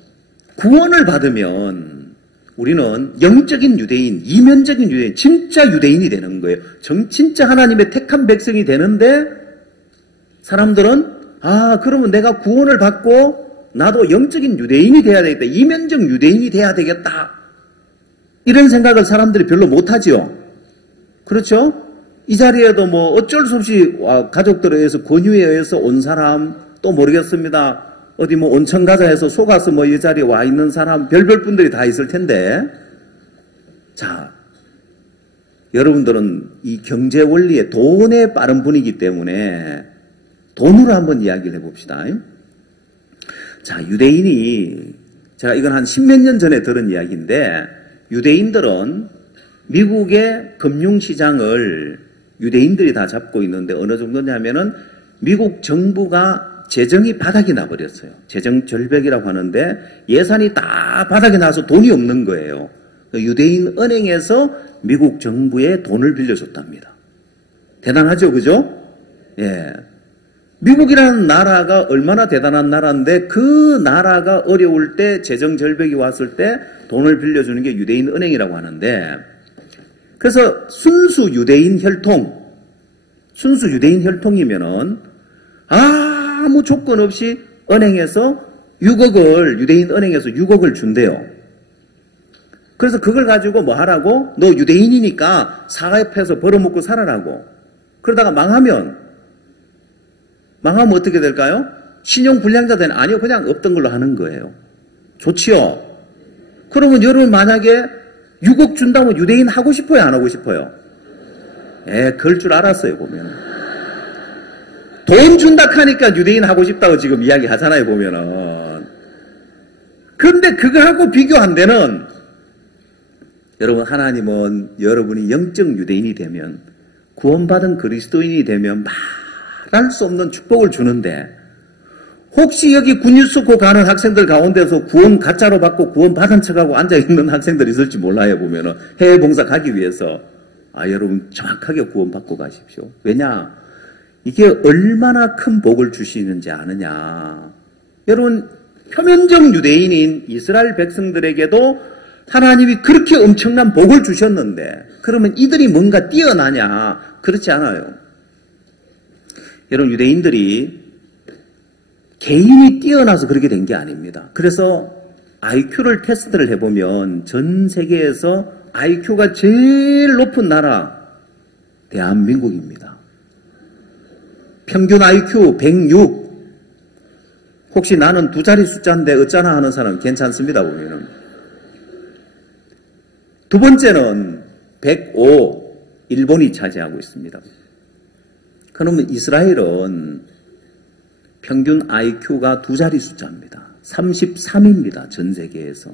구원을 받으면 우리는 영적인 유대인, 이면적인 유대인, 진짜 유대인이 되는 거예요. 진짜 하나님의 택한 백성이 되는데, 사람들은 그러면 내가 구원을 받고 나도 영적인 유대인이 돼야 되겠다, 이면적 유대인이 돼야 되겠다, 이런 생각을 사람들이 별로 못하지요. 그렇죠? 이 자리에도 뭐 어쩔 수 없이 가족들에 의해서, 권유에 의해서 온 사람, 또 모르겠습니다, 어디 뭐 온천 가자 해서 속아서 뭐 이 자리에 와 있는 사람, 별별 분들이 다 있을 텐데, 자, 여러분들은 이 경제 원리에 돈에 빠른 분이기 때문에 돈으로 한번 이야기를 해봅시다. 자, 유대인이, 제가 이건 한 10몇 년 전에 들은 이야기인데, 유대인들은 미국의 금융시장을 유대인들이 다 잡고 있는데, 어느 정도냐면은 미국 정부가 재정이 바닥이 나버렸어요. 재정 절벽이라고 하는데 예산이 다 바닥이 나서 돈이 없는 거예요. 유대인 은행에서 미국 정부에 돈을 빌려줬답니다. 대단하죠, 그죠? 예. 미국이라는 나라가 얼마나 대단한 나라인데 그 나라가 어려울 때 재정 절벽이 왔을 때 돈을 빌려주는 게 유대인 은행이라고 하는데 그래서 순수 유대인 혈통이면은 아무 조건 없이 은행에서 6억을 유대인 은행에서 6억을 준대요. 그래서 그걸 가지고 뭐 하라고? 너 유대인이니까 사업해서 벌어먹고 살아라고. 그러다가 망하면 어떻게 될까요? 신용불량자 되는 아니요 그냥 없던 걸로 하는 거예요. 좋지요? 그러면 여러분 만약에 6억 준다고 유대인 하고 싶어요? 안 하고 싶어요? 예, 그럴 줄 알았어요 보면. 돈 준다 하니까 유대인 하고 싶다고 지금 이야기 하잖아요 보면은. 그런데 그거하고 비교한 데는 여러분 하나님은 여러분이 영적 유대인이 되면 구원받은 그리스도인이 되면 말할 수 없는 축복을 주는데 혹시 여기 군유스코 가는 학생들 가운데서 구원 가짜로 받고 구원 받은 척하고 앉아있는 학생들이 있을지 몰라요 보면은 해외 봉사 가기 위해서 여러분 정확하게 구원받고 가십시오. 왜냐? 이게 얼마나 큰 복을 주시는지 아느냐. 여러분 표면적 유대인인 이스라엘 백성들에게도 하나님이 그렇게 엄청난 복을 주셨는데 그러면 이들이 뭔가 뛰어나냐? 그렇지 않아요. 여러분 유대인들이 개인이 뛰어나서 그렇게 된 게 아닙니다. 그래서 IQ를 테스트를 해보면 전 세계에서 IQ가 제일 높은 나라 대한민국입니다. 평균 IQ 106. 혹시 나는 두 자리 숫자인데 어쩌나 하는 사람 괜찮습니다 보면은. 두 번째는 105, 일본이 차지하고 있습니다. 그러면 이스라엘은 평균 IQ가 두 자리 숫자입니다. 33입니다. 전 세계에서.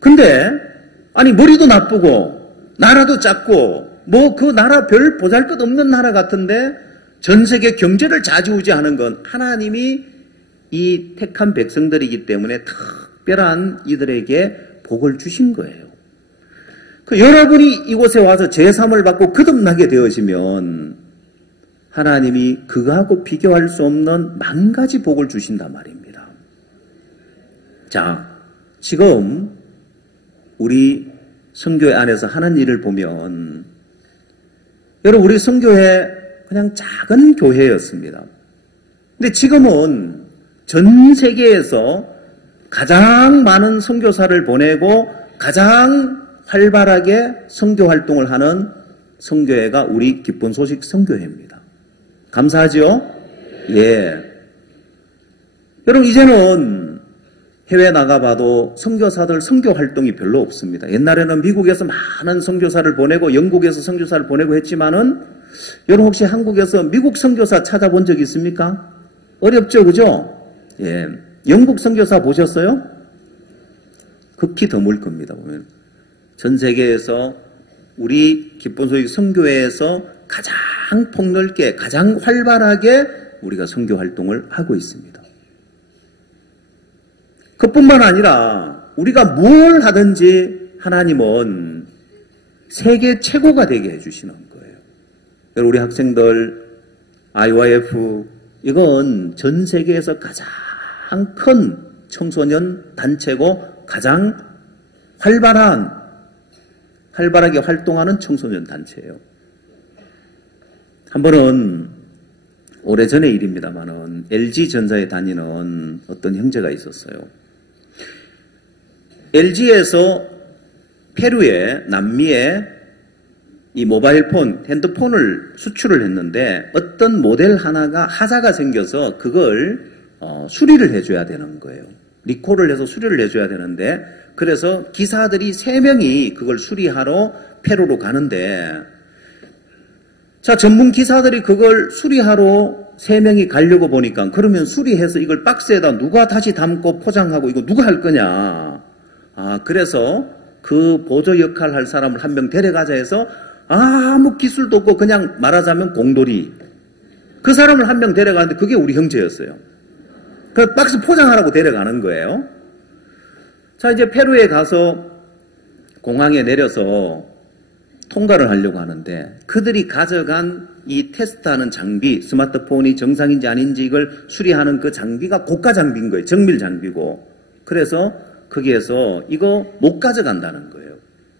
근데 아니 머리도 나쁘고 나라도 작고 뭐 그 나라 별 보잘것없는 나라 같은데 전 세계 경제를 좌지우지하는 건 하나님이 이 택한 백성들이기 때문에 특별한 이들에게 복을 주신 거예요. 여러분이 이곳에 와서 제3을 받고 거듭나게 되어지면 하나님이 그거하고 비교할 수 없는 만 가지 복을 주신단 말입니다. 자, 지금 우리 성교회 안에서 하는 일을 보면 여러분 우리 성교회 그냥 작은 교회였습니다. 근데 지금은 전 세계에서 가장 많은 선교사를 보내고 가장 활발하게 선교 활동을 하는 선교회가 우리 기쁜 소식 선교회입니다. 감사하죠? 예. 여러분 이제는 해외 나가봐도 선교사들 선교 활동이 별로 없습니다. 옛날에는 미국에서 많은 선교사를 보내고 영국에서 선교사를 보내고 했지만은 여러분 혹시 한국에서 미국 선교사 찾아본 적 있습니까? 어렵죠, 그죠? 예. 영국 선교사 보셨어요? 극히 드물 겁니다, 보면. 전 세계에서 우리 기쁜 소식 선교회에서 가장 폭넓게, 가장 활발하게 우리가 선교 활동을 하고 있습니다. 그뿐만 아니라 우리가 뭘 하든지 하나님은 세계 최고가 되게 해주시는 거예요. 우리 학생들 IYF 이건 전 세계에서 가장 큰 청소년 단체고 가장 활발하게 활동하는 청소년 단체예요. 한 번은 오래전의 일입니다만은 LG전자에 다니는 어떤 형제가 있었어요. LG에서 페루에 남미에 이 모바일 폰, 핸드폰을 수출을 했는데 어떤 모델 하나가 하자가 생겨서 그걸 수리를 해줘야 되는 거예요. 리콜을 해서 수리를 해줘야 되는데 그래서 기사들이 3명이 그걸 수리하러 페루로 가는데 자 전문 기사들이 그걸 수리하러 3명이 가려고 보니까 그러면 수리해서 이걸 박스에다 누가 다시 담고 포장하고 이거 누가 할 거냐. 그래서 그 보조 역할 할 사람을 한 명 데려가자 해서 아무 기술도 없고 그냥 말하자면 공돌이 그 사람을 한 명 데려가는데 그게 우리 형제였어요. 그 박스 포장하라고 데려가는 거예요. 자, 이제 페루에 가서 공항에 내려서 통과를 하려고 하는데 그들이 가져간 이 테스트하는 장비, 스마트폰이 정상인지 아닌지 이걸 수리하는 그 장비가 고가 장비인 거예요. 정밀 장비고. 그래서 거기에서 이거 못 가져간다는 거예요.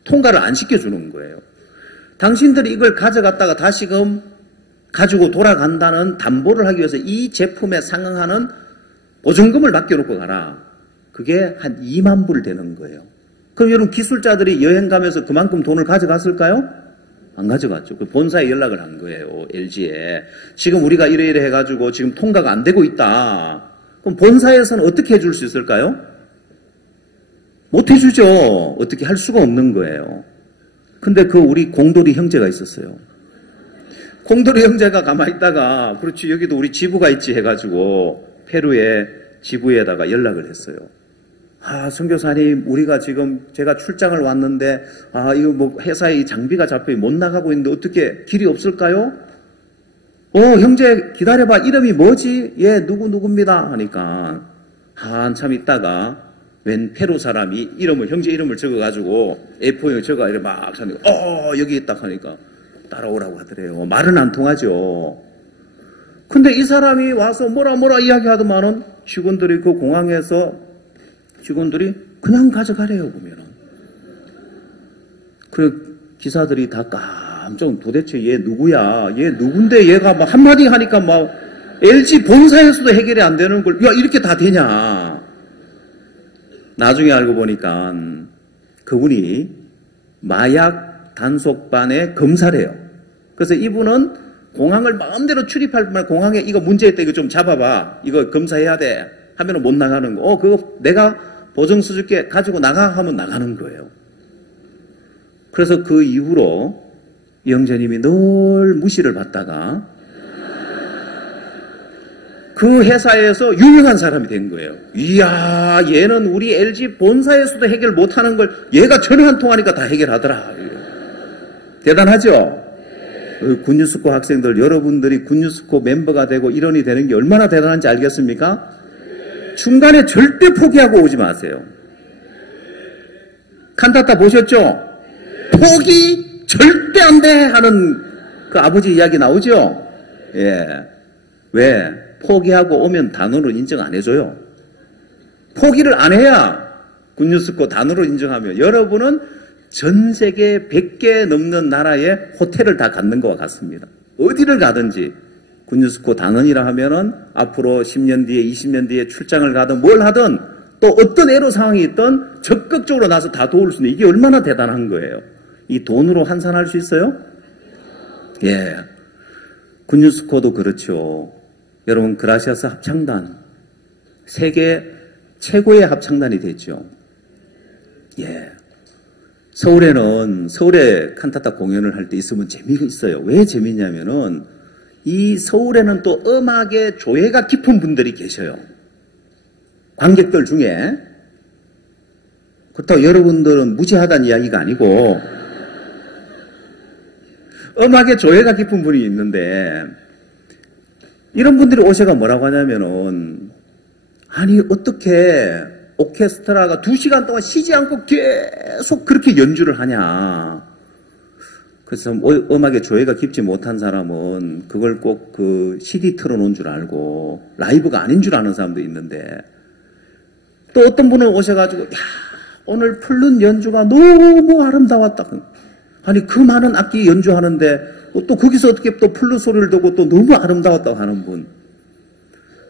통과를 안 시켜주는 거예요. 당신들이 이걸 가져갔다가 다시금 가지고 돌아간다는 담보를 하기 위해서 이 제품에 상응하는 보증금을 맡겨놓고 가라. 그게 한 2만 불 되는 거예요. 그럼 여러분 기술자들이 여행 가면서 그만큼 돈을 가져갔을까요? 안 가져갔죠. 그 본사에 연락을 한 거예요. LG에. 지금 우리가 이래 해가지고 지금 통과가 안 되고 있다. 그럼 본사에서는 어떻게 해줄 수 있을까요? 못 해주죠. 어떻게 할 수가 없는 거예요. 근데 그 우리 공돌이 형제가 있었어요. 공돌이 형제가 가만히 있다가 그렇지 여기도 우리 지부가 있지 해가지고 페루의 지부에다가 연락을 했어요. 아, 선교사님, 우리가 지금 제가 출장을 왔는데, 이거 뭐 회사에 이 장비가 잡혀 못 나가고 있는데 어떻게 길이 없을까요? 형제 기다려봐. 이름이 뭐지? 예, 누구입니다. 하니까, 한참 있다가, 웬 페루 사람이 형제 이름을 적어가지고, A4에 적어, 이렇게 막 하니까, 여기 딱 하니까, 따라오라고 하더래요. 말은 안 통하죠. 근데 이 사람이 와서 뭐라 이야기 하더만은, 직원들이 그 공항에서 직원들이 그냥 가져가래요, 보면은. 그 기사들이 다 깜짝 도대체 얘 누구야? 얘 누군데 얘가 막 한마디 하니까 막 LG 본사에서도 해결이 안 되는 걸, 야, 이렇게 다 되냐? 나중에 알고 보니까 그분이 마약 단속반의 검사래요. 그래서 이분은 공항을 마음대로 출입할 말 공항에 이거 문제 있다, 이거 좀 잡아봐. 이거 검사해야 돼. 하면은 못 나가는 거. 그거 내가 보증 써줄게 가지고 나가 하면 나가는 거예요. 그래서 그 이후로 이 형제님이 늘 무시를 받다가 그 회사에서 유명한 사람이 된 거예요. 이야, 얘는 우리 LG 본사에서도 해결 못하는 걸 얘가 전화 한 통하니까 다 해결하더라. 대단하죠? 군뉴스코 학생들, 여러분들이 군뉴스코 멤버가 되고 일원이 되는 게 얼마나 대단한지 알겠습니까? 중간에 절대 포기하고 오지 마세요. 칸타타 보셨죠? 포기 절대 안 돼 하는 그 아버지 이야기 나오죠? 예. 왜? 포기하고 오면 단어로 인정 안 해줘요. 포기를 안 해야 군뉴스코 단어로 인정하면 여러분은 전 세계 100개 넘는 나라의 호텔을 다 갖는 것과 같습니다. 어디를 가든지 군뉴스코 단원이라 하면은 앞으로 10년 뒤에 20년 뒤에 출장을 가든 뭘 하든 또 어떤 애로 상황이 있든 적극적으로 나서 다 도울 수 있는 이게 얼마나 대단한 거예요. 이 돈으로 환산할 수 있어요? 예. 군뉴스코도 그렇죠. 여러분 그라시아스 합창단 세계 최고의 합창단이 됐죠. 예. 서울에 칸타타 공연을 할 때 있으면 재미가 있어요. 왜 재미냐면은 이 서울에는 또 음악의 조예가 깊은 분들이 계셔요. 관객들 중에. 그렇다고 여러분들은 무지하다는 이야기가 아니고 음악의 조예가 깊은 분이 있는데 이런 분들이 오셔가 뭐라고 하냐면은 아니 어떻게 오케스트라가 2시간 동안 쉬지 않고 계속 그렇게 연주를 하냐. 그래서 음악에 조예가 깊지 못한 사람은 그걸 꼭 그 CD 틀어놓은 줄 알고 라이브가 아닌 줄 아는 사람도 있는데 또 어떤 분은 오셔가지고 야 오늘 플룻 연주가 너무 아름다웠다. 아니 그 많은 악기 연주하는데 또 거기서 어떻게 또 플룻 소리를 듣고 또 너무 아름다웠다고 하는 분.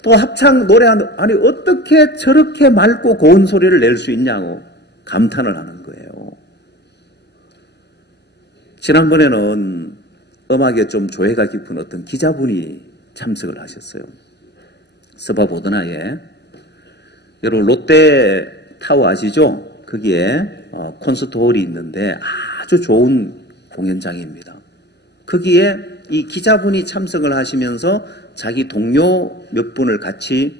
또 합창 노래하는 아니 어떻게 저렇게 맑고 고운 소리를 낼 수 있냐고 감탄을 하는 거예요. 지난번에는 음악에 좀 조예가 깊은 어떤 기자분이 참석을 하셨어요. 스바보드나에. 여러분 롯데 타워 아시죠? 거기에 콘서트 홀이 있는데 아주 좋은 공연장입니다. 거기에 이 기자분이 참석을 하시면서 자기 동료 몇 분을 같이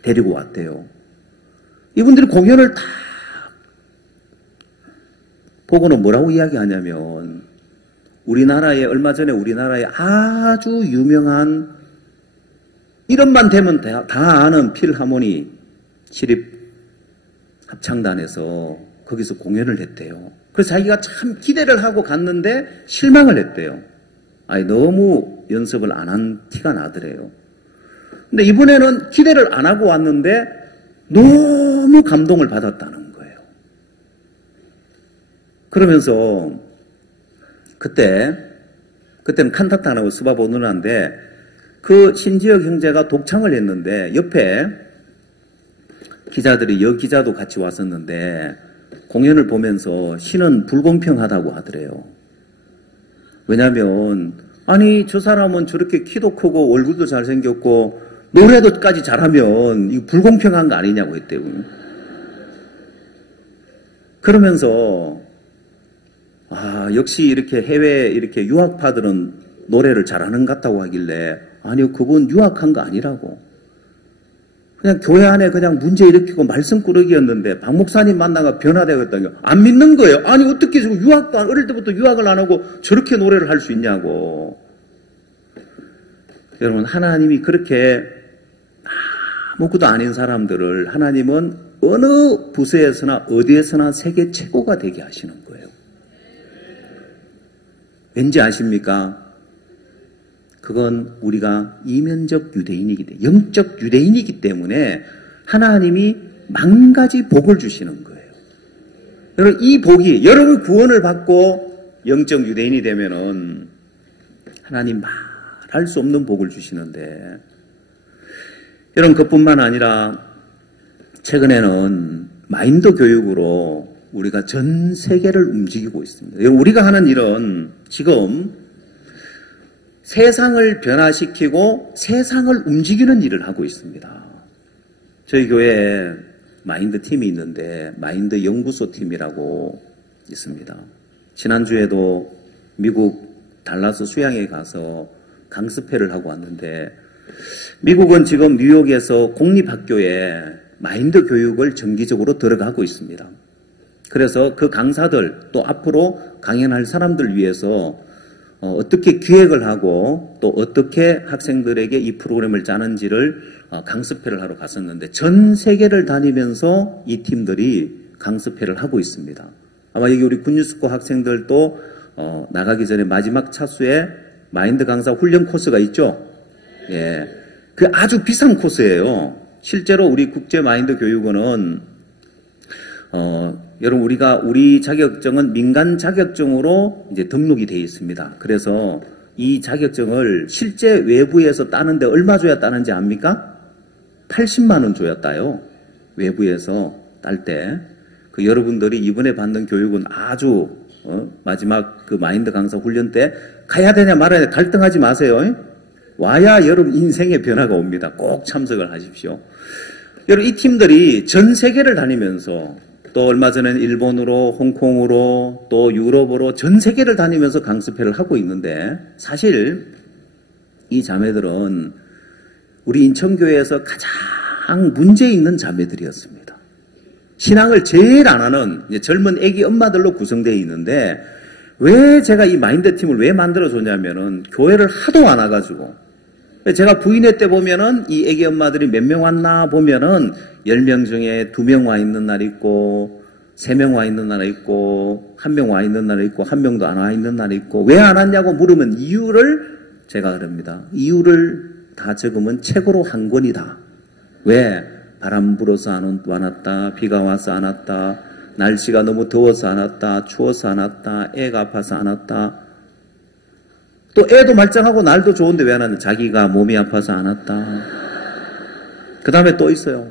데리고 왔대요. 이분들이 공연을 다 보고는 뭐라고 이야기하냐면 얼마 전에 우리나라에 아주 유명한, 이름만 되면 다 아는 필하모니 시립 합창단에서 거기서 공연을 했대요. 그래서 자기가 참 기대를 하고 갔는데 실망을 했대요. 아니, 너무 연습을 안 한 티가 나더래요. 근데 이번에는 기대를 안 하고 왔는데 너무 감동을 받았다는 거예요. 그러면서 그때는 칸타타나고 스바보누나인데 그 신지혁 형제가 독창을 했는데 옆에 기자들이, 여기자도 같이 왔었는데 공연을 보면서 신은 불공평하다고 하더래요. 왜냐하면 아니, 저 사람은 저렇게 키도 크고 얼굴도 잘생겼고 노래도까지 잘하면 이거 불공평한 거 아니냐고 했대요. 그러면서 역시 이렇게 해외 이렇게 유학파들은 노래를 잘하는 것 같다고 하길래, 아니요, 그건 유학한 거 아니라고. 그냥 교회 안에 그냥 문제 일으키고 말썽꾸러기였는데 박 목사님 만나가 변화되었다는 거 안 믿는 거예요. 아니, 어떻게 지금 어릴 때부터 유학을 안 하고 저렇게 노래를 할 수 있냐고. 여러분, 하나님이 그렇게 아무것도 아닌 사람들을 하나님은 어느 부서에서나 어디에서나 세계 최고가 되게 하시는 거예요. 왠지 아십니까? 그건 우리가 이면적 유대인이기 때문에, 영적 유대인이기 때문에 하나님이 만 가지 복을 주시는 거예요. 여러분, 이 복이, 여러분 구원을 받고 영적 유대인이 되면은 하나님 말할 수 없는 복을 주시는데, 여러분, 그뿐만 아니라 최근에는 마인드 교육으로 우리가 전 세계를 움직이고 있습니다. 우리가 하는 일은 지금 세상을 변화시키고 세상을 움직이는 일을 하고 있습니다. 저희 교회에 마인드 팀이 있는데 마인드 연구소 팀이라고 있습니다. 지난주에도 미국 달라스 수양에 가서 강습회를 하고 왔는데, 미국은 지금 뉴욕에서 공립학교에 마인드 교육을 정기적으로 들어가고 있습니다. 그래서 그 강사들, 또 앞으로 강연할 사람들 위해서 어떻게 기획을 하고 또 어떻게 학생들에게 이 프로그램을 짜는지를 강습회를 하러 갔었는데, 전 세계를 다니면서 이 팀들이 강습회를 하고 있습니다. 아마 여기 우리 군유스코 학생들도 나가기 전에 마지막 차수에 마인드 강사 훈련 코스가 있죠. 예, 그 아주 비싼 코스예요. 실제로 우리 국제 마인드 교육원은 여러분, 우리 자격증은 민간 자격증으로 이제 등록이 되어 있습니다. 그래서 이 자격증을 실제 외부에서 따는데 얼마 줘야 따는지 압니까? 80만 원 줘야 따요. 외부에서 딸 때. 그 여러분들이 이번에 받는 교육은 아주 마지막 그 마인드 강사 훈련 때 가야 되냐 말아야 되냐 갈등하지 마세요. 와야 여러분 인생의 변화가 옵니다. 꼭 참석을 하십시오. 여러분, 이 팀들이 전 세계를 다니면서, 또 얼마 전에는 일본으로, 홍콩으로, 또 유럽으로 전 세계를 다니면서 강습회를 하고 있는데, 사실 이 자매들은 우리 인천교회에서 가장 문제 있는 자매들이었습니다. 신앙을 제일 안 하는 젊은 애기 엄마들로 구성되어 있는데, 왜 제가 이 마인드 팀을 왜 만들어줬냐면은 교회를 하도 안 와가지고, 제가 부인회 때 보면은 이 애기 엄마들이 몇 명 왔나 보면은 10명 중에 2명 와 있는 날 있고, 3명 와 있는 날 있고, 1명 와 있는 날 있고, 1명도 안 와 있는 날 있고, 왜 안 왔냐고 물으면 이유를 제가 그럽니다. 이유를 다 적으면 책으로 한 권이다. 왜? 바람 불어서 안 왔다, 비가 와서 안 왔다, 날씨가 너무 더워서 안 왔다, 추워서 안 왔다, 애가 아파서 안 왔다, 또 애도 말짱하고 날도 좋은데 왜 안 왔냐, 자기가 몸이 아파서 안 왔다. 그 다음에 또 있어요.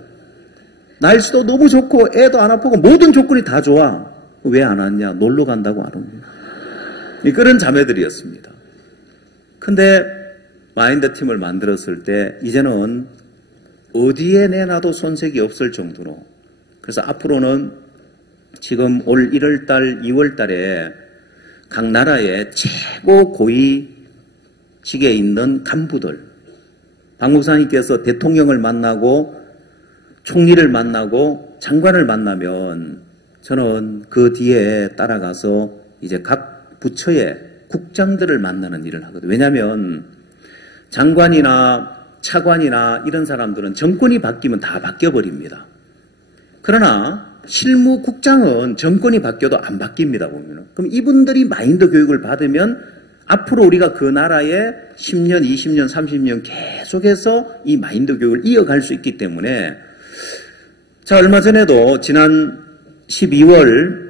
날씨도 너무 좋고 애도 안 아프고 모든 조건이 다 좋아. 왜 안 왔냐? 놀러 간다고 안 옵니다. 그런 자매들이었습니다. 근데 마인드 팀을 만들었을 때 이제는 어디에 내놔도 손색이 없을 정도로, 그래서 앞으로는 지금 올 1월달, 2월달에 각 나라의 최고 고위직에 있는 간부들, 박 목사님께서 대통령을 만나고 총리를 만나고 장관을 만나면 저는 그 뒤에 따라가서 이제 각 부처의 국장들을 만나는 일을 하거든요. 왜냐하면 장관이나 차관이나 이런 사람들은 정권이 바뀌면 다 바뀌어버립니다. 그러나 실무국장은 정권이 바뀌어도 안 바뀝니다, 보면은. 그럼 이분들이 마인드 교육을 받으면 앞으로 우리가 그 나라에 10년, 20년, 30년 계속해서 이 마인드 교육을 이어갈 수 있기 때문에 자, 얼마 전에도 지난 12월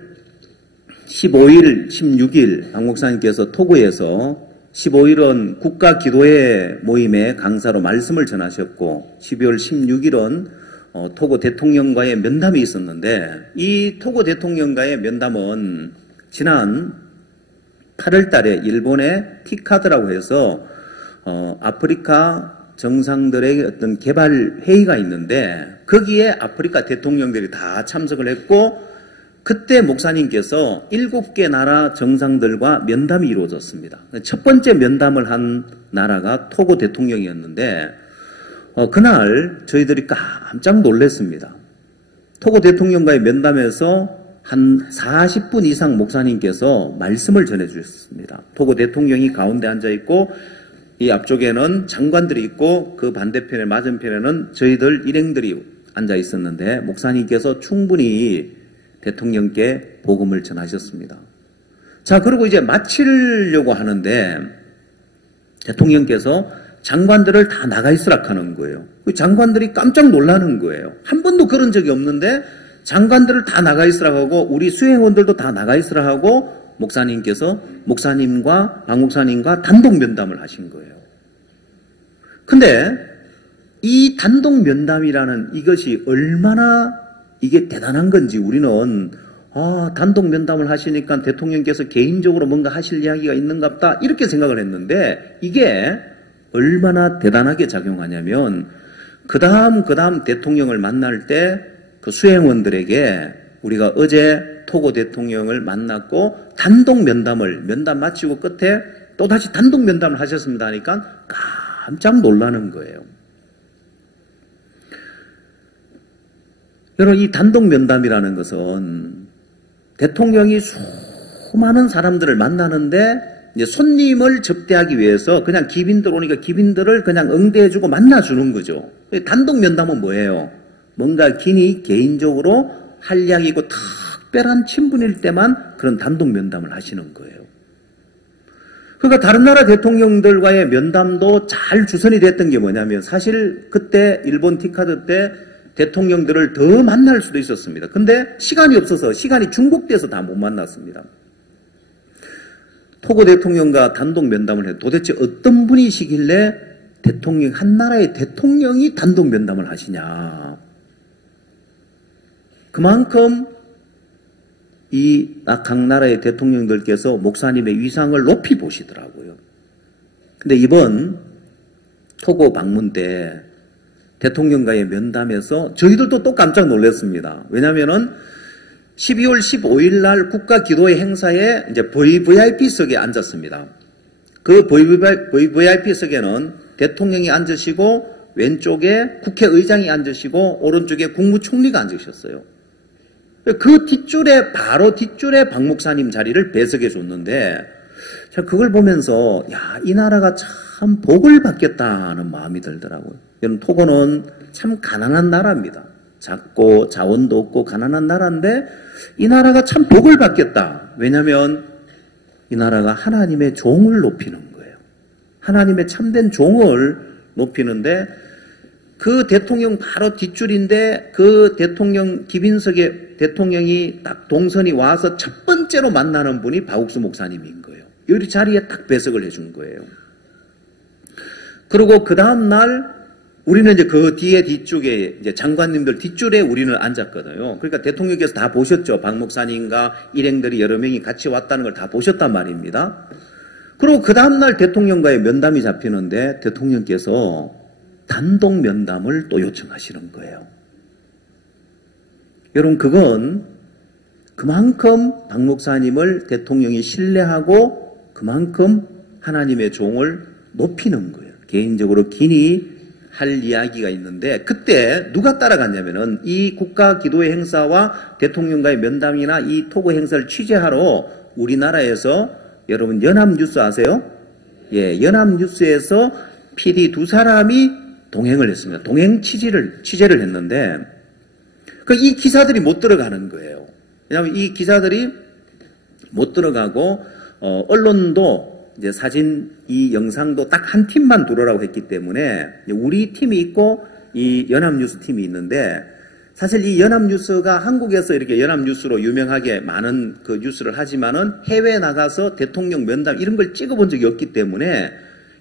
15일, 16일 박 목사님께서 토고에서 15일은 국가기도회 모임의 강사로 말씀을 전하셨고 12월 16일은 토고 대통령과의 면담이 있었는데 이 토고 대통령과의 면담은 지난 8월 달에 일본의 티카드라고 해서 아프리카 정상들의 어떤 개발 회의가 있는데 거기에 아프리카 대통령들이 다 참석을 했고 그때 목사님께서 7개 나라 정상들과 면담이 이루어졌습니다. 첫 번째 면담을 한 나라가 토고 대통령이었는데 그날 저희들이 깜짝 놀랐습니다. 토고 대통령과의 면담에서 한 40분 이상 목사님께서 말씀을 전해주셨습니다. 토고 대통령이 가운데 앉아있고 이 앞쪽에는 장관들이 있고 그 반대편에 맞은편에는 저희들 일행들이 앉아있었는데 목사님께서 충분히 대통령께 복음을 전하셨습니다. 자, 그리고 이제 마치려고 하는데 대통령께서 장관들을 다 나가 있으라 하는 거예요. 장관들이 깜짝 놀라는 거예요. 한 번도 그런 적이 없는데 장관들을 다 나가 있으라 하고 우리 수행원들도 다 나가 있으라 하고 목사님께서 목사님과 박 목사님과 단독 면담을 하신 거예요. 근데 이 단독 면담이라는 이것이 얼마나 이게 대단한 건지 우리는 단독 면담을 하시니까 대통령께서 개인적으로 뭔가 하실 이야기가 있는갑다 이렇게 생각을 했는데 이게 얼마나 대단하게 작용하냐면 그 다음 대통령을 만날 때 그 수행원들에게 우리가 어제 토고 대통령을 만났고 단독 면담 마치고 끝에 또다시 단독 면담을 하셨습니다 하니까 깜짝 놀라는 거예요. 여러분, 이 단독 면담이라는 것은 대통령이 수많은 사람들을 만나는데 이제 손님을 접대하기 위해서 그냥 기빈들 오니까 기빈들을 그냥 응대해주고 만나주는 거죠. 단독 면담은 뭐예요? 뭔가 개인적으로 할 이야기고 특별한 친분일 때만 그런 단독 면담을 하시는 거예요. 그러니까 다른 나라 대통령들과의 면담도 잘 주선이 됐던 게 뭐냐면 사실 그때 일본 티카드 때 대통령들을 더 만날 수도 있었습니다. 근데 시간이 없어서 시간이 중복돼서 다 못 만났습니다. 토고 대통령과 단독 면담을 해 도대체 어떤 분이시길래 한 나라의 대통령이 단독 면담을 하시냐. 그만큼 각 나라의 대통령들께서 목사님의 위상을 높이 보시더라고요. 근데 이번 토고 방문 때 대통령과의 면담에서 저희들도 또 깜짝 놀랐습니다. 왜냐면은 12월 15일 날 국가기도회 행사에 이제 VVIP석에 앉았습니다. 그 VVIP석에는 대통령이 앉으시고 왼쪽에 국회의장이 앉으시고 오른쪽에 국무총리가 앉으셨어요. 그 바로 뒷줄에 박 목사님 자리를 배석해 줬는데 자, 그걸 보면서 이 나라가 참 복을 받겠다는 마음이 들더라고요. 여러분, 토고는 참 가난한 나라입니다. 작고 자원도 없고 가난한 나라인데 이 나라가 참 복을 받겠다. 왜냐하면 이 나라가 하나님의 종을 높이는 거예요. 하나님의 참된 종을 높이는데 그 대통령 바로 뒷줄인데 그 대통령 기빈석에 대통령이 딱 동선이 와서 첫 번째로 만나는 분이 박욱수 목사님인 거예요. 이 자리에 딱 배석을 해준 거예요. 그리고 그 다음날 우리는 이제 그 뒤쪽에 이제 장관님들 뒷줄에 우리는 앉았거든요. 그러니까 대통령께서 다 보셨죠. 박 목사님과 일행들이 여러 명이 같이 왔다는 걸 다 보셨단 말입니다. 그리고 그 다음날 대통령과의 면담이 잡히는데 대통령께서 단독 면담을 또 요청하시는 거예요. 여러분, 그건 그만큼 박 목사님을 대통령이 신뢰하고 그만큼 하나님의 종을 높이는 거예요. 개인적으로 긴히 할 이야기가 있는데 그때 누가 따라갔냐면은 이 국가기도회 행사와 대통령과의 면담이나 이 토고 행사를 취재하러 우리나라에서 여러분 연합뉴스 아세요? 예, 연합뉴스에서 PD 두 사람이 동행을 했습니다. 동행 취재를 했는데 이 기사들이 못 들어가는 거예요. 왜냐하면 이 기사들이 못 들어가고 언론도 이제 사진 이 영상도 딱 한 팀만 들어오라고 했기 때문에 우리 팀이 있고 이 연합뉴스 팀이 있는데 사실 이 연합뉴스가 한국에서 이렇게 연합뉴스로 유명하게 많은 그 뉴스를 하지만은 해외에 나가서 대통령 면담 이런 걸 찍어본 적이 없기 때문에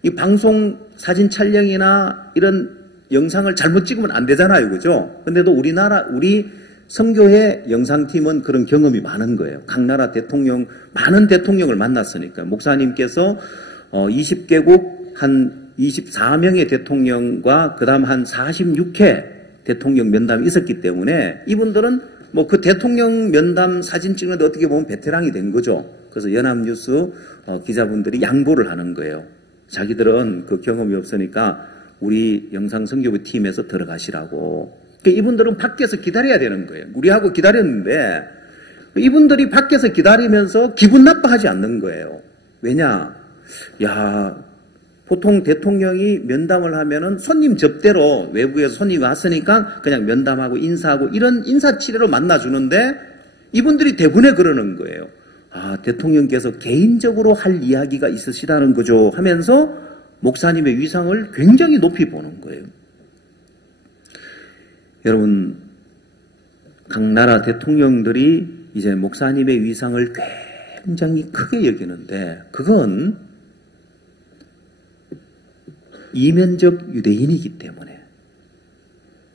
이 방송 사진 촬영이나 이런 영상을 잘못 찍으면 안 되잖아요. 그죠? 근데도 우리 선교회 영상팀은 그런 경험이 많은 거예요. 각 나라 대통령, 많은 대통령을 만났으니까. 목사님께서 20개국 한 24명의 대통령과 그 다음 한 46회 대통령 면담이 있었기 때문에 이분들은 뭐 그 대통령 면담 사진 찍는데 어떻게 보면 베테랑이 된 거죠. 그래서 연합뉴스 기자분들이 양보를 하는 거예요. 자기들은 그 경험이 없으니까 우리 영상선교부 팀에서 들어가시라고. 그러니까 이분들은 밖에서 기다려야 되는 거예요. 우리하고 기다렸는데 이분들이 밖에서 기다리면서 기분 나빠하지 않는 거예요. 왜냐? 야, 보통 대통령이 면담을 하면은 손님 접대로 외부에서 손님이 왔으니까 그냥 면담하고 인사하고 이런 인사치레로 만나주는데 이분들이 대부분에 그러는 거예요. 아, 대통령께서 개인적으로 할 이야기가 있으시다는 거죠 하면서 목사님의 위상을 굉장히 높이 보는 거예요. 여러분, 각 나라 대통령들이 이제 목사님의 위상을 굉장히 크게 여기는데 그건 이면적 유대인이기 때문에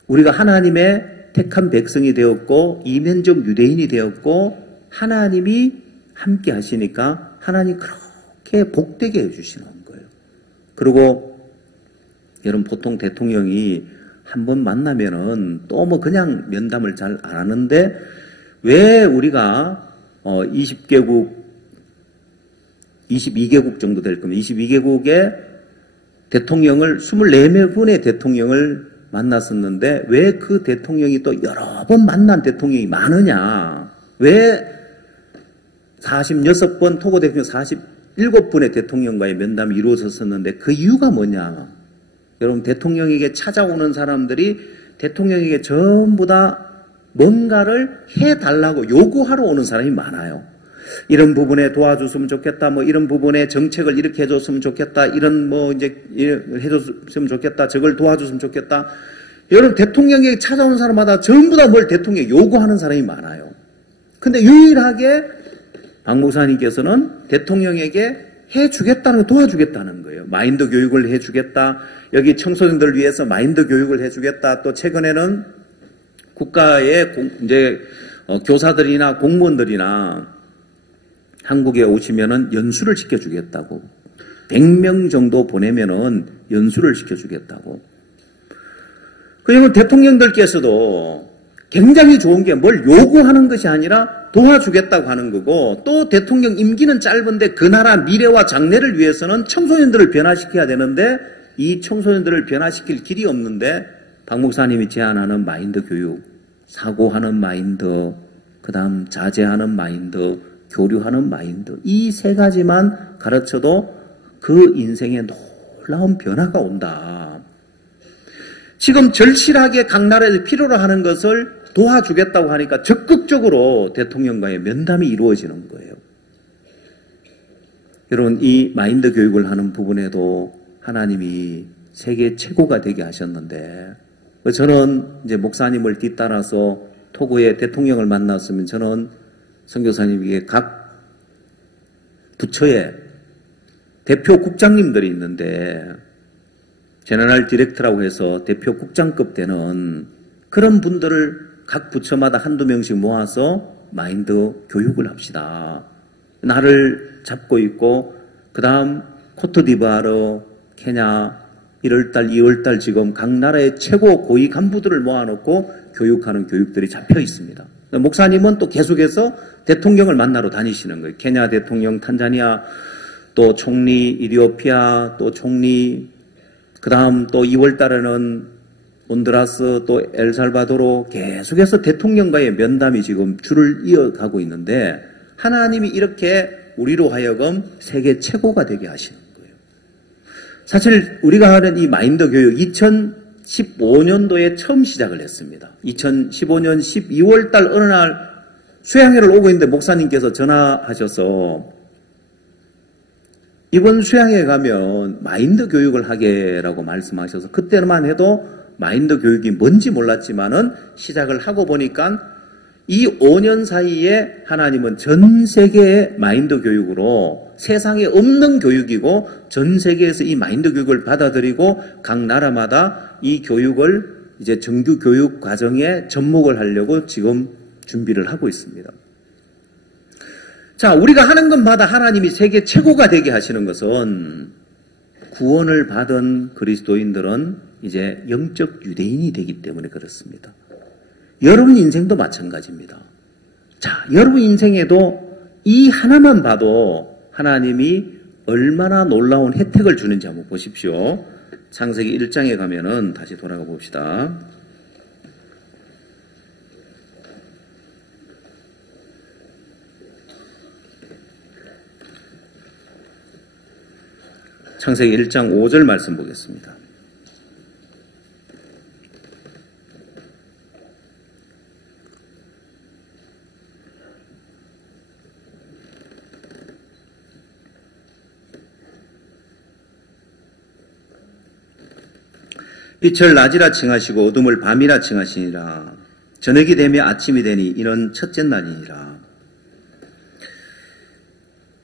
우리가 하나님의 택한 백성이 되었고 이면적 유대인이 되었고 하나님이 함께 하시니까 하나님 그렇게 복되게 해주시는 거예요. 그리고 여러분 보통 대통령이 한번 만나면은 또 뭐 그냥 면담을 잘 안 하는데 왜 우리가 22개국 정도 될 겁니다. 22개국의 대통령을 24분의 대통령을 만났었는데 왜 그 대통령이 또 여러 번 만난 대통령이 많으냐? 왜 46번 토고 대통령 47분의 대통령과의 면담이 이루어졌었는데 그 이유가 뭐냐? 여러분 대통령에게 찾아오는 사람들이 대통령에게 전부 다 뭔가를 해달라고 요구하러 오는 사람이 많아요. 이런 부분에 도와줬으면 좋겠다. 뭐 이런 부분에 정책을 이렇게 해줬으면 좋겠다. 이런 뭐 이제 해줬으면 좋겠다. 저걸 도와줬으면 좋겠다. 여러분 대통령에게 찾아오는 사람마다 전부 다 뭘 대통령에 요구하는 사람이 많아요. 근데 유일하게 박 목사님께서는 대통령에게 해주겠다는 거 도와주겠다는 거예요. 마인드 교육을 해주겠다. 여기 청소년들을 위해서 마인드 교육을 해주겠다. 또 최근에는 국가의 이제 교사들이나 공무원들이나 한국에 오시면은 연수를 시켜주겠다고. 100명 정도 보내면은 연수를 시켜주겠다고. 그러면 대통령들께서도 굉장히 좋은 게 뭘 요구하는 것이 아니라 도와주겠다고 하는 거고 또 대통령 임기는 짧은데 그 나라 미래와 장래를 위해서는 청소년들을 변화시켜야 되는데 이 청소년들을 변화시킬 길이 없는데 박 목사님이 제안하는 마인드 교육, 사고하는 마인드, 그 다음 자제하는 마인드, 교류하는 마인드 이 세 가지만 가르쳐도 그 인생에 놀라운 변화가 온다. 지금 절실하게 각 나라에서 필요로 하는 것을 도와주겠다고 하니까 적극적으로 대통령과의 면담이 이루어지는 거예요. 여러분 이 마인드 교육을 하는 부분에도 하나님이 세계 최고가 되게 하셨는데 저는 이제 목사님을 뒤따라서 토고의 대통령을 만났으면 저는 선교사님에게 각 부처에 대표 국장님들이 있는데 제너럴 디렉터라고 해서 대표 국장급 되는 그런 분들을 각 부처마다 한두 명씩 모아서 마인드 교육을 합시다. 나를 잡고 있고 그 다음 코트디부아르, 케냐 1월달, 2월달 지금 각 나라의 최고 고위 간부들을 모아놓고 교육하는 교육들이 잡혀 있습니다. 목사님은 또 계속해서 대통령을 만나러 다니시는 거예요. 케냐 대통령, 탄자니아, 또 총리, 이리오피아, 또 총리, 그 다음 또 2월달에는 온두라스, 또 엘살바도로 계속해서 대통령과의 면담이 지금 줄을 이어가고 있는데 하나님이 이렇게 우리로 하여금 세계 최고가 되게 하시는 거예요. 사실 우리가 하는 이 마인드 교육 2015년도에 처음 시작을 했습니다. 2015년 12월 달 어느 날 수양회를 오고 있는데 목사님께서 전화하셔서 이번 수양회 가면 마인드 교육을 하게라고 말씀하셔서 그때만 해도 마인드 교육이 뭔지 몰랐지만은 시작을 하고 보니까 이 5년 사이에 하나님은 전 세계의 마인드 교육으로 세상에 없는 교육이고 전 세계에서 이 마인드 교육을 받아들이고 각 나라마다 이 교육을 이제 정규 교육 과정에 접목을 하려고 지금 준비를 하고 있습니다. 자, 우리가 하는 것마다 하나님이 세계 최고가 되게 하시는 것은 구원을 받은 그리스도인들은 이제 영적 유대인이 되기 때문에 그렇습니다. 여러분 인생도 마찬가지입니다. 자, 여러분 인생에도 이 하나만 봐도 하나님이 얼마나 놀라운 혜택을 주는지 한번 보십시오. 창세기 1장에 가면은 다시 돌아가 봅시다. 창세기 1장 5절 말씀 보겠습니다. 빛을 낮이라 칭하시고 어둠을 밤이라 칭하시니라. 저녁이 되며 아침이 되니 이는 첫째 날이니라.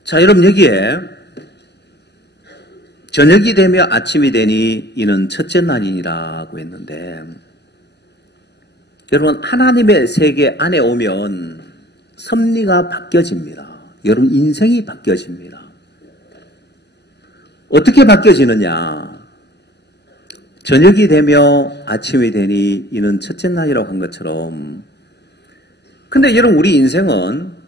자, 여러분 여기에 저녁이 되며 아침이 되니 이는 첫째 날이니라고 했는데 여러분 하나님의 세계 안에 오면 섭리가 바뀌어집니다. 여러분 인생이 바뀌어집니다. 어떻게 바뀌어지느냐? 저녁이 되며 아침이 되니 이는 첫째 날이라고 한 것처럼 근데 여러분 우리 인생은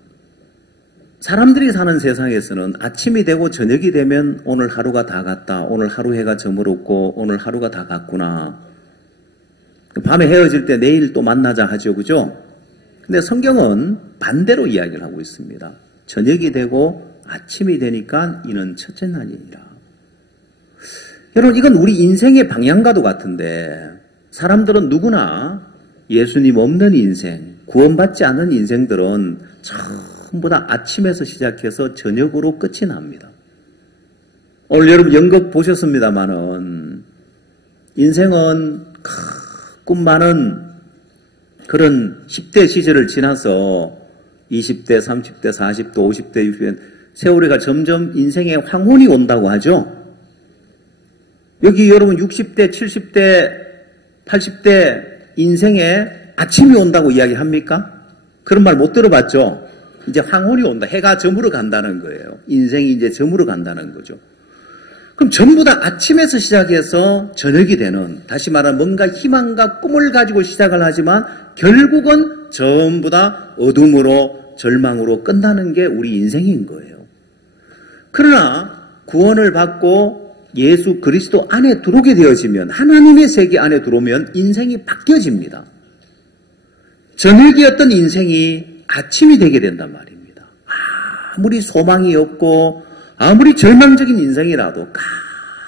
사람들이 사는 세상에서는 아침이 되고 저녁이 되면 오늘 하루가 다 갔다. 오늘 하루 해가 저물었고 오늘 하루가 다 갔구나. 밤에 헤어질 때 내일 또 만나자 하죠. 그죠? 근데 성경은 반대로 이야기를 하고 있습니다. 저녁이 되고 아침이 되니까 이는 첫째 날이니라. 여러분 이건 우리 인생의 방향과도 같은데 사람들은 누구나 예수님 없는 인생, 구원받지 않은 인생들은 전부 다 아침에서 시작해서 저녁으로 끝이 납니다. 오늘 여러분 연극 보셨습니다마는 인생은 꿈 많은 그런 10대 시절을 지나서 20대, 30대, 40대, 50대, 60대 세월이가 점점 인생의 황혼이 온다고 하죠. 여기 여러분 60대, 70대, 80대 인생에 아침이 온다고 이야기합니까? 그런 말 못 들어봤죠? 이제 황혼이 온다. 해가 저물어 간다는 거예요. 인생이 이제 저물어 간다는 거죠. 그럼 전부 다 아침에서 시작해서 저녁이 되는, 다시 말하면 뭔가 희망과 꿈을 가지고 시작을 하지만 결국은 전부 다 어둠으로 절망으로 끝나는 게 우리 인생인 거예요. 그러나 구원을 받고 예수 그리스도 안에 들어오게 되어지면, 하나님의 세계 안에 들어오면 인생이 바뀌어집니다. 저녁이었던 인생이 아침이 되게 된단 말입니다. 아무리 소망이 없고 아무리 절망적인 인생이라도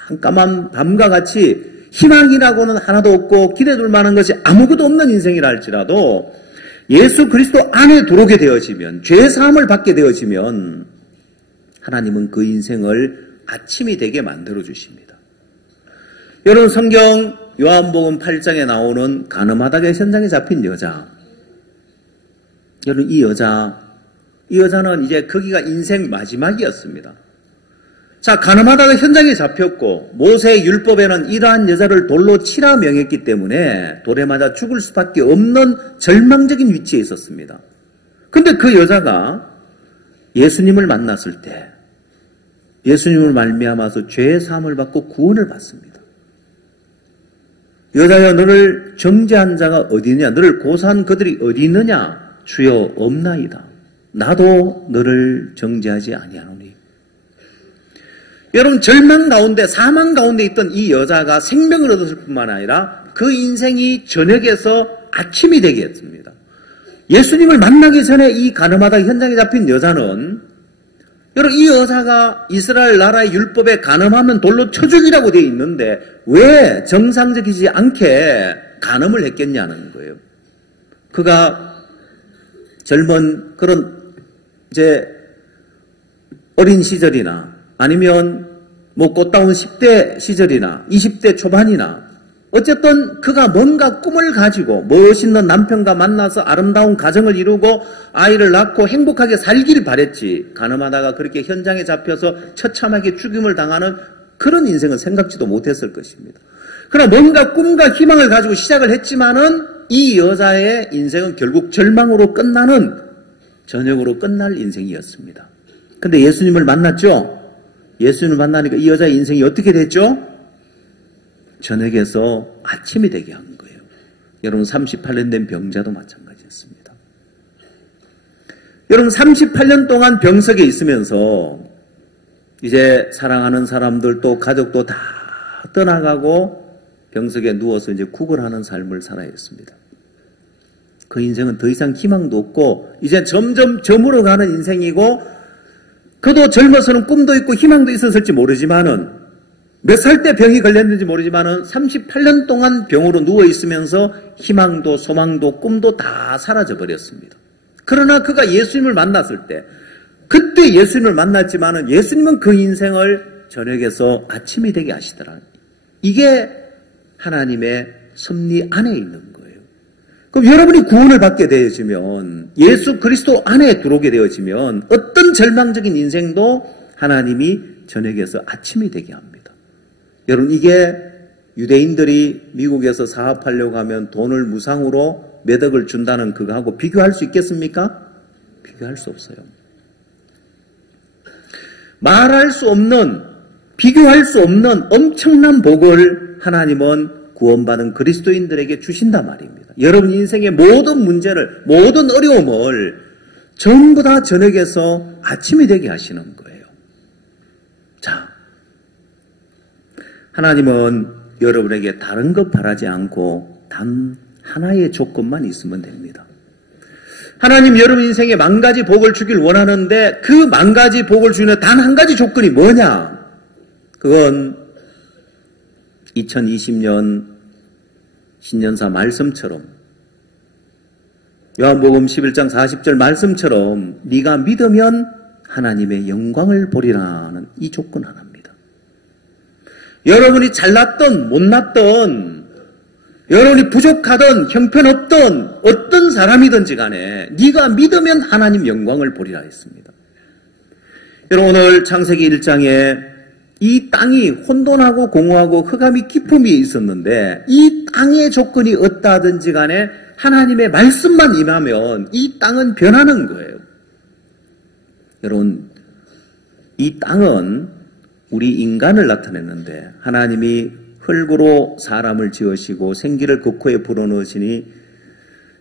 깜깜한 밤과 같이 희망이라고는 하나도 없고 기대둘 만한 것이 아무것도 없는 인생이라 할지라도 예수 그리스도 안에 들어오게 되어지면, 죄 사함을 받게 되어지면 하나님은 그 인생을 아침이 되게 만들어 주십니다. 여러분 성경 요한복음 8장에 나오는 가늠하다가 현장에 잡힌 여자, 여러분 이 여자는 이제 거기가 인생 마지막이었습니다. 자, 가늠하다가 현장에 잡혔고 모세의 율법에는 이러한 여자를 돌로 치라 명했기 때문에 돌에 맞아 죽을 수밖에 없는 절망적인 위치에 있었습니다. 근데 그 여자가 예수님을 만났을 때 예수님을 말미암아서 죄의 사함을 받고 구원을 받습니다. 여자여, 너를 정죄한 자가 어디 있느냐? 너를 고소한 그들이 어디 있느냐? 주여, 없나이다. 나도 너를 정죄하지 아니하노니. 여러분, 절망 가운데, 사망 가운데 있던 이 여자가 생명을 얻었을 뿐만 아니라 그 인생이 저녁에서 아침이 되게 했습니다. 예수님을 만나기 전에 이 가늠하다 현장에 잡힌 여자는 여러분, 이 여자가 이스라엘 나라의 율법에 간음하면 돌로 쳐 죽이라고 되어 있는데 왜 정상적이지 않게 간음을 했겠냐는 거예요. 그가 젊은 그런 이제 어린 시절이나 아니면 뭐 꽃다운 10대 시절이나 20대 초반이나 어쨌든 그가 뭔가 꿈을 가지고 멋있는 남편과 만나서 아름다운 가정을 이루고 아이를 낳고 행복하게 살길 바랬지, 간음하다가 그렇게 현장에 잡혀서 처참하게 죽임을 당하는 그런 인생은 생각지도 못했을 것입니다. 그러나 뭔가 꿈과 희망을 가지고 시작을 했지만은 이 여자의 인생은 결국 절망으로 끝나는, 저녁으로 끝날 인생이었습니다. 근데 예수님을 만났죠? 예수님을 만나니까 이 여자의 인생이 어떻게 됐죠? 저녁에서 아침이 되게 한 거예요. 여러분, 38년 된 병자도 마찬가지였습니다. 여러분, 38년 동안 병석에 있으면서 이제 사랑하는 사람들 또 가족도 다 떠나가고 병석에 누워서 이제 구걸하는 삶을 살아야 했습니다. 그 인생은 더 이상 희망도 없고 이제 점점 저물어가는 인생이고, 그도 젊어서는 꿈도 있고 희망도 있었을지 모르지만은, 몇 살 때 병이 걸렸는지 모르지만은 38년 동안 병으로 누워 있으면서 희망도 소망도 꿈도 다 사라져 버렸습니다. 그러나 그가 예수님을 만났을 때, 그때 예수님을 만났지만은 예수님은 그 인생을 저녁에서 아침이 되게 하시더라. 이게 하나님의 섭리 안에 있는 거예요. 그럼 여러분이 구원을 받게 되어지면, 예수 그리스도 안에 들어오게 되어지면 어떤 절망적인 인생도 하나님이 저녁에서 아침이 되게 합니다. 여러분, 이게 유대인들이 미국에서 사업하려고 하면 돈을 무상으로 몇 억을 준다는 그거하고 비교할 수 있겠습니까? 비교할 수 없어요. 말할 수 없는, 비교할 수 없는 엄청난 복을 하나님은 구원받은 그리스도인들에게 주신단 말입니다. 여러분 인생의 모든 문제를, 모든 어려움을 전부 다 저녁에서 아침이 되게 하시는 거예요. 자, 하나님은 여러분에게 다른 것 바라지 않고 단 하나의 조건만 있으면 됩니다. 하나님 여러분 인생에 만 가지 복을 주길 원하는데 그 만 가지 복을 주는 단 한 가지 조건이 뭐냐? 그건 2020년 신년사 말씀처럼, 요한복음 11장 40절 말씀처럼 네가 믿으면 하나님의 영광을 보리라는 이 조건 하나입니다. 여러분이 잘났던 못났던, 여러분이 부족하던 형편없던 어떤 사람이든지 간에 네가 믿으면 하나님 영광을 보리라 했습니다. 여러분, 오늘 창세기 1장에 이 땅이 혼돈하고 공허하고 흑암이 깊음이 있었는데 이 땅의 조건이 어떠하든지 간에 하나님의 말씀만 임하면 이 땅은 변하는 거예요. 여러분, 이 땅은 우리 인간을 나타냈는데 하나님이 흙으로 사람을 지으시고 생기를 그 코에 불어넣으시니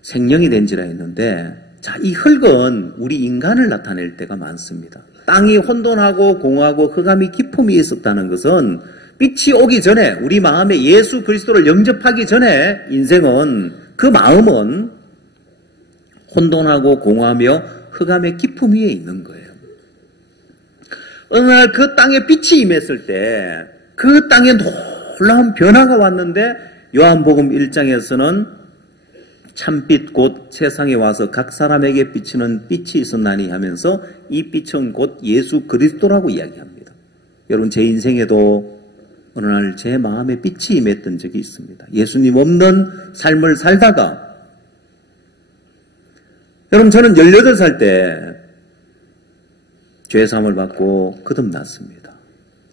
생명이 된지라 했는데, 자, 이 흙은 우리 인간을 나타낼 때가 많습니다. 땅이 혼돈하고 공허하고 흑암이 깊음이 있었다는 것은 빛이 오기 전에, 우리 마음에 예수 그리스도를 영접하기 전에 인생은, 그 마음은 혼돈하고 공허하며 흑암의 깊음 위에 있는 거예요. 어느 날 그 땅에 빛이 임했을 때 그 땅에 놀라운 변화가 왔는데 요한복음 1장에서는 참빛 곧 세상에 와서 각 사람에게 비치는 빛이 있었나니 하면서 이 빛은 곧 예수 그리스도라고 이야기합니다. 여러분, 제 인생에도 어느 날 제 마음에 빛이 임했던 적이 있습니다. 예수님 없는 삶을 살다가, 여러분, 저는 18살 때 죄사함을 받고 거듭났습니다.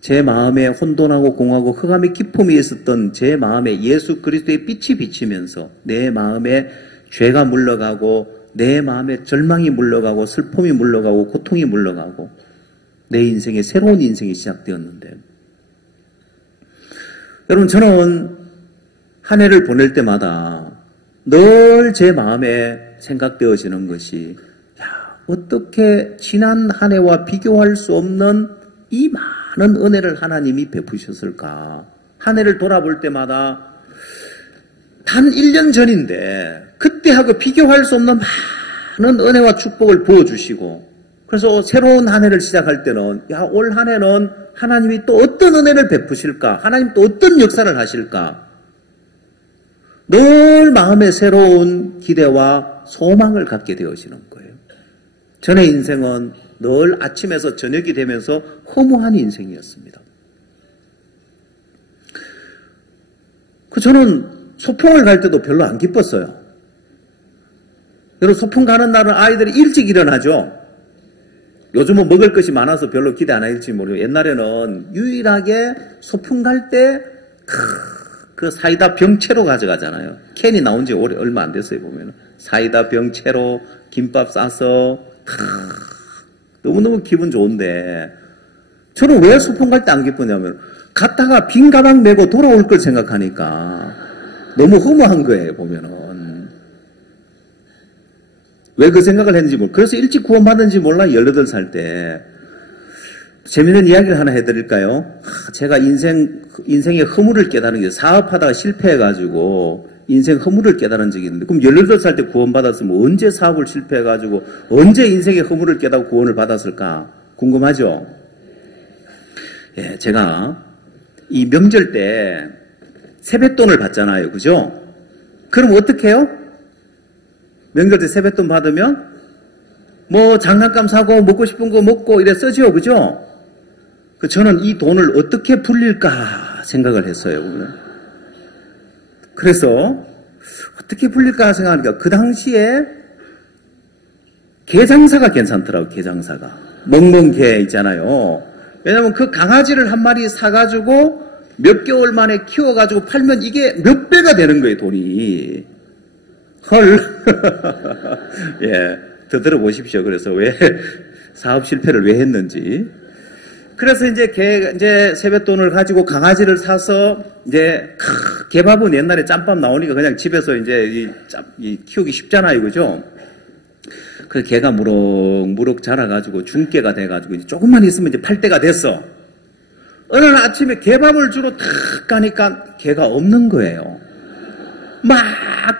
제 마음에 혼돈하고 공하고 흑암의 깊음이 있었던 제 마음에 예수 그리스도의 빛이 비치면서 내 마음에 죄가 물러가고 내 마음에 절망이 물러가고 슬픔이 물러가고 고통이 물러가고 내 인생에 새로운 인생이 시작되었는데, 여러분, 저는 한 해를 보낼 때마다 늘 제 마음에 생각되어지는 것이, 어떻게 지난 한 해와 비교할 수 없는 이 많은 은혜를 하나님이 베푸셨을까? 한 해를 돌아볼 때마다 단 1년 전인데 그때하고 비교할 수 없는 많은 은혜와 축복을 부어주시고, 그래서 새로운 한 해를 시작할 때는 올 한 해는 하나님이 또 어떤 은혜를 베푸실까? 하나님 또 어떤 역사를 하실까? 늘 마음에 새로운 기대와 소망을 갖게 되어지는 거예요. 전의 인생은 늘 아침에서 저녁이 되면서 허무한 인생이었습니다. 저는 소풍을 갈 때도 별로 안 기뻤어요. 여러분, 소풍 가는 날은 아이들이 일찍 일어나죠. 요즘은 먹을 것이 많아서 별로 기대 안 할지 모르겠어요. 옛날에는 유일하게 소풍 갈 때 그 사이다 병채로 가져가잖아요. 캔이 나온 지 얼마 안 됐어요. 보면 사이다 병채로 김밥 싸서 너무너무 기분 좋은데, 저는 왜 소풍 갈 때 안 기쁘냐면 갔다가 빈 가방 메고 돌아올 걸 생각하니까 너무 허무한 거예요. 보면은 왜 그 생각을 했는지 모르겠어요. 그래서 일찍 구원받은지 몰라. 18살 때. 재밌는 이야기를 하나 해드릴까요? 제가 인생의 허물을 깨달은 게, 사업하다가 실패해가지고 인생 허물을 깨달은 적이 있는데, 그럼 18살 때 구원받았으면 언제 사업을 실패해가지고 언제 인생의 허물을 깨닫고 구원을 받았을까 궁금하죠? 예, 제가 이 명절 때 세뱃돈을 받잖아요. 그죠? 그럼 어떻게 해요? 명절 때 세뱃돈 받으면 뭐 장난감 사고 먹고 싶은 거 먹고 이래 쓰죠. 그죠? 저는 이 돈을 어떻게 불릴까 생각을 했어요. 그래서 어떻게 불릴까 생각하니까 그 당시에 게장사가 괜찮더라고요. 게장사가. 멍멍게 있잖아요. 왜냐면 그 강아지를 한 마리 사가지고 몇 개월 만에 키워가지고 팔면 이게 몇 배가 되는 거예요. 돈이. 헐. 예, 더 들어보십시오. 그래서 왜 사업 실패를 왜 했는지. 그래서 이제 세뱃돈을 가지고 강아지를 사서 이제 개밥은 옛날에 짬밥 나오니까 그냥 집에서 이제 키우기 쉽잖아요. 그죠? 그래서 개가 무럭무럭 자라가지고 중개가 돼가지고 이제 조금만 있으면 이제 팔 때가 됐어. 어느 날 아침에 개밥을 주러 탁 가니까 개가 없는 거예요. 막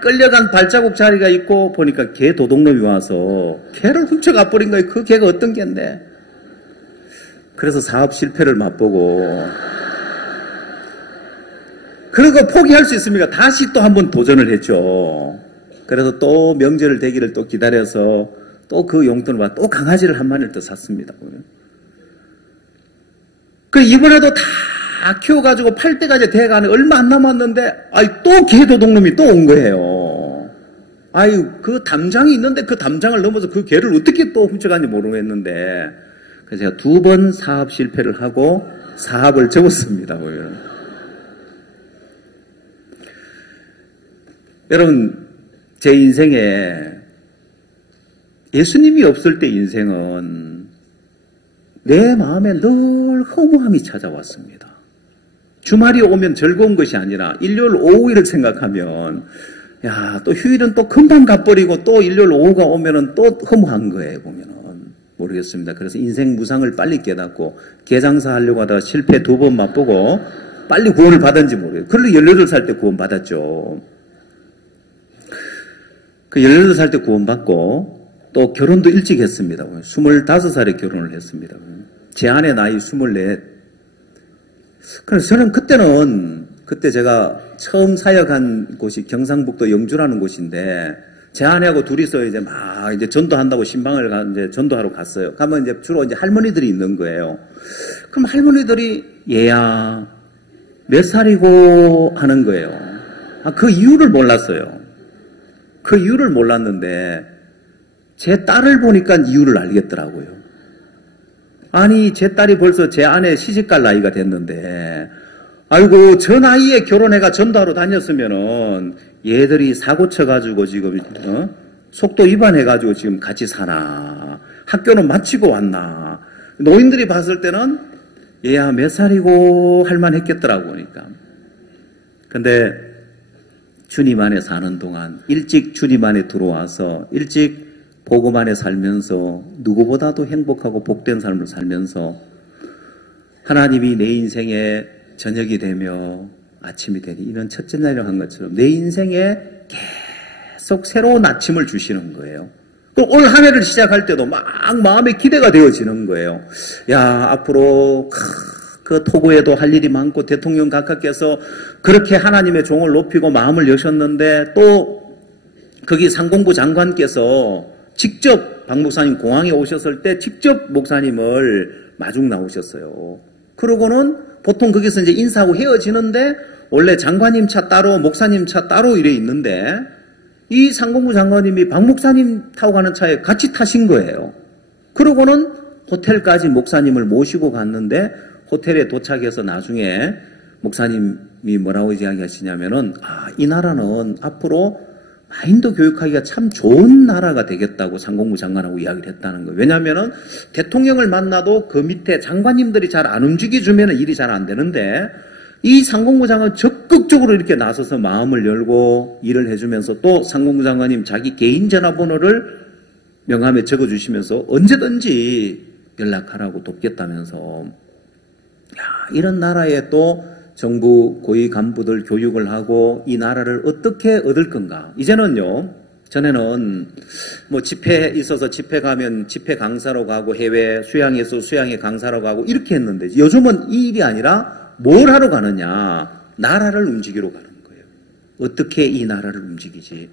끌려간 발자국 자리가 있고 보니까 개 도둑놈이 와서 개를 훔쳐가 버린 거예요. 그 개가 어떤 개인데. 그래서 사업 실패를 맛보고, 그리고 포기할 수 있습니까? 다시 또 한번 도전을 했죠. 그래서 또 명절을 되기를 또 기다려서 또 그 용돈과 또 강아지를 한 마리를 또 샀습니다. 이번에도 다 키워가지고 팔 때까지 돼가는 얼마 안 남았는데, 또 개 도둑놈이 또 온 거예요. 그 담장이 있는데 그 담장을 넘어서 그 개를 어떻게 또 훔쳐가는지 모르겠는데, 그래서 제가 2번 사업 실패를 하고 사업을 접었습니다. 여러분, 제 인생에 예수님이 없을 때 인생은 내 마음에 늘 허무함이 찾아왔습니다. 주말이 오면 즐거운 것이 아니라 일요일 오후를 생각하면 또 휴일은 또 금방 가버리고 또 일요일 오후가 오면은 또 허무한 거예요. 보면은 모르겠습니다. 그래서 인생 무상을 빨리 깨닫고 개장사 하려고 하다가 실패 2번 맛보고 빨리 구원을 받았는지 모르겠어요. 그래서 18살 때 구원 받았죠. 18살 때 구원 받고 또 결혼도 일찍 했습니다. 25살에 결혼을 했습니다. 제 아내 나이 24. 그래서 저는 그때 제가 처음 사역한 곳이 경상북도 영주라는 곳인데, 제 아내하고 둘이서 이제 전도한다고 신방을 이제 전도하러 갔어요. 가면 이제 주로 이제 할머니들이 있는 거예요. 그럼 할머니들이 얘야 몇 살이고 하는 거예요. 그 이유를 몰랐어요. 그 이유를 몰랐는데 제 딸을 보니까 이유를 알겠더라고요. 제 딸이 벌써 제 아내 시집갈 나이가 됐는데, 저 나이에 결혼해가 전도하러 다녔으면은 얘들이 사고 쳐가지고 지금 속도 위반해가지고 지금 같이 사나, 학교는 마치고 왔나. 노인들이 봤을 때는 얘야 몇 살이고 할만했겠더라고. 그러니까. 근데 주님 안에 사는 동안 일찍 주님 안에 들어와서 일찍 복음 안에 살면서 누구보다도 행복하고 복된 삶을 살면서 하나님이 내 인생에 저녁이 되며 아침이 되니 이런 첫째 날이라고 한 것처럼 내 인생에 계속 새로운 아침을 주시는 거예요. 또 올 한 해를 시작할 때도 막 마음에 기대가 되어지는 거예요. 야, 앞으로 그 토고에도 할 일이 많고 대통령 각하께서 그렇게 하나님의 종을 높이고 마음을 여셨는데 또 거기 상공부 장관께서 직접 박 목사님 공항에 오셨을 때 직접 목사님을 마중 나오셨어요. 그러고는 보통 거기서 이제 인사하고 헤어지는데 원래 장관님 차 따로 목사님 차 따로 이래 있는데 이 상공부 장관님이 박 목사님 타고 가는 차에 같이 타신 거예요. 그러고는 호텔까지 목사님을 모시고 갔는데 호텔에 도착해서 나중에 목사님이 뭐라고 이야기하시냐면은 이 나라는 앞으로 마인드 교육하기가 참 좋은 나라가 되겠다고 상공부 장관하고 이야기를 했다는 거예요. 왜냐하면은 대통령을 만나도 그 밑에 장관님들이 잘 안 움직여주면 일이 잘 안 되는데 이 상공부 장관 적극적으로 이렇게 나서서 마음을 열고 일을 해주면서 또 상공부 장관님 자기 개인 전화번호를 명함에 적어주시면서 언제든지 연락하라고 돕겠다면서 이런 나라에 또 정부 고위 간부들 교육을 하고 이 나라를 어떻게 얻을 건가. 이제는요, 전에는 뭐 집회 있어서 집회 가면 집회 강사로 가고 해외 수양에서 수양회 강사로 가고 이렇게 했는데 요즘은 이 일이 아니라 뭘 하러 가느냐? 나라를 움직이러 가는 거예요. 어떻게 이 나라를 움직이지?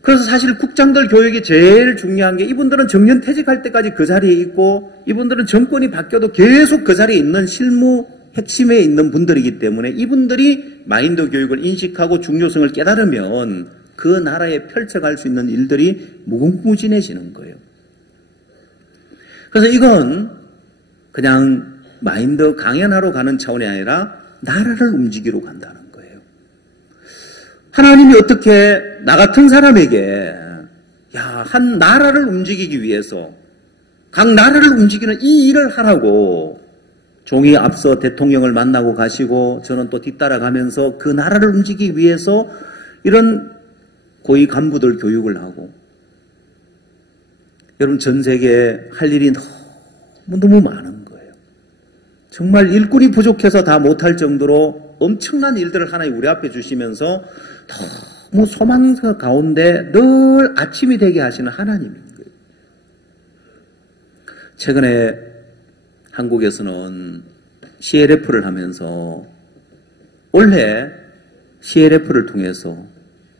그래서 사실 국장들 교육이 제일 중요한 게 이분들은 정년 퇴직할 때까지 그 자리에 있고 이분들은 정권이 바뀌어도 계속 그 자리에 있는 실무 핵심에 있는 분들이기 때문에 이분들이 마인드 교육을 인식하고 중요성을 깨달으면 그 나라에 펼쳐갈 수 있는 일들이 무궁무진해지는 거예요. 그래서 이건 그냥 마인드 강연하러 가는 차원이 아니라 나라를 움직이러 간다는 거예요. 하나님이 어떻게 나 같은 사람에게 한 나라를 움직이기 위해서 각 나라를 움직이는 이 일을 하라고 종이 앞서 대통령을 만나고 가시고 저는 또 뒤따라가면서 그 나라를 움직이기 위해서 이런 고위 간부들 교육을 하고 여러분 전 세계에 할 일이 너무 많은 거예요. 정말 일꾼이 부족해서 다 못할 정도로 엄청난 일들을 하나님 우리 앞에 주시면서 너무 소망 가운데 늘 아침이 되게 하시는 하나님인 거예요. 최근에 한국에서는 CLF를 하면서 올해 CLF를 통해서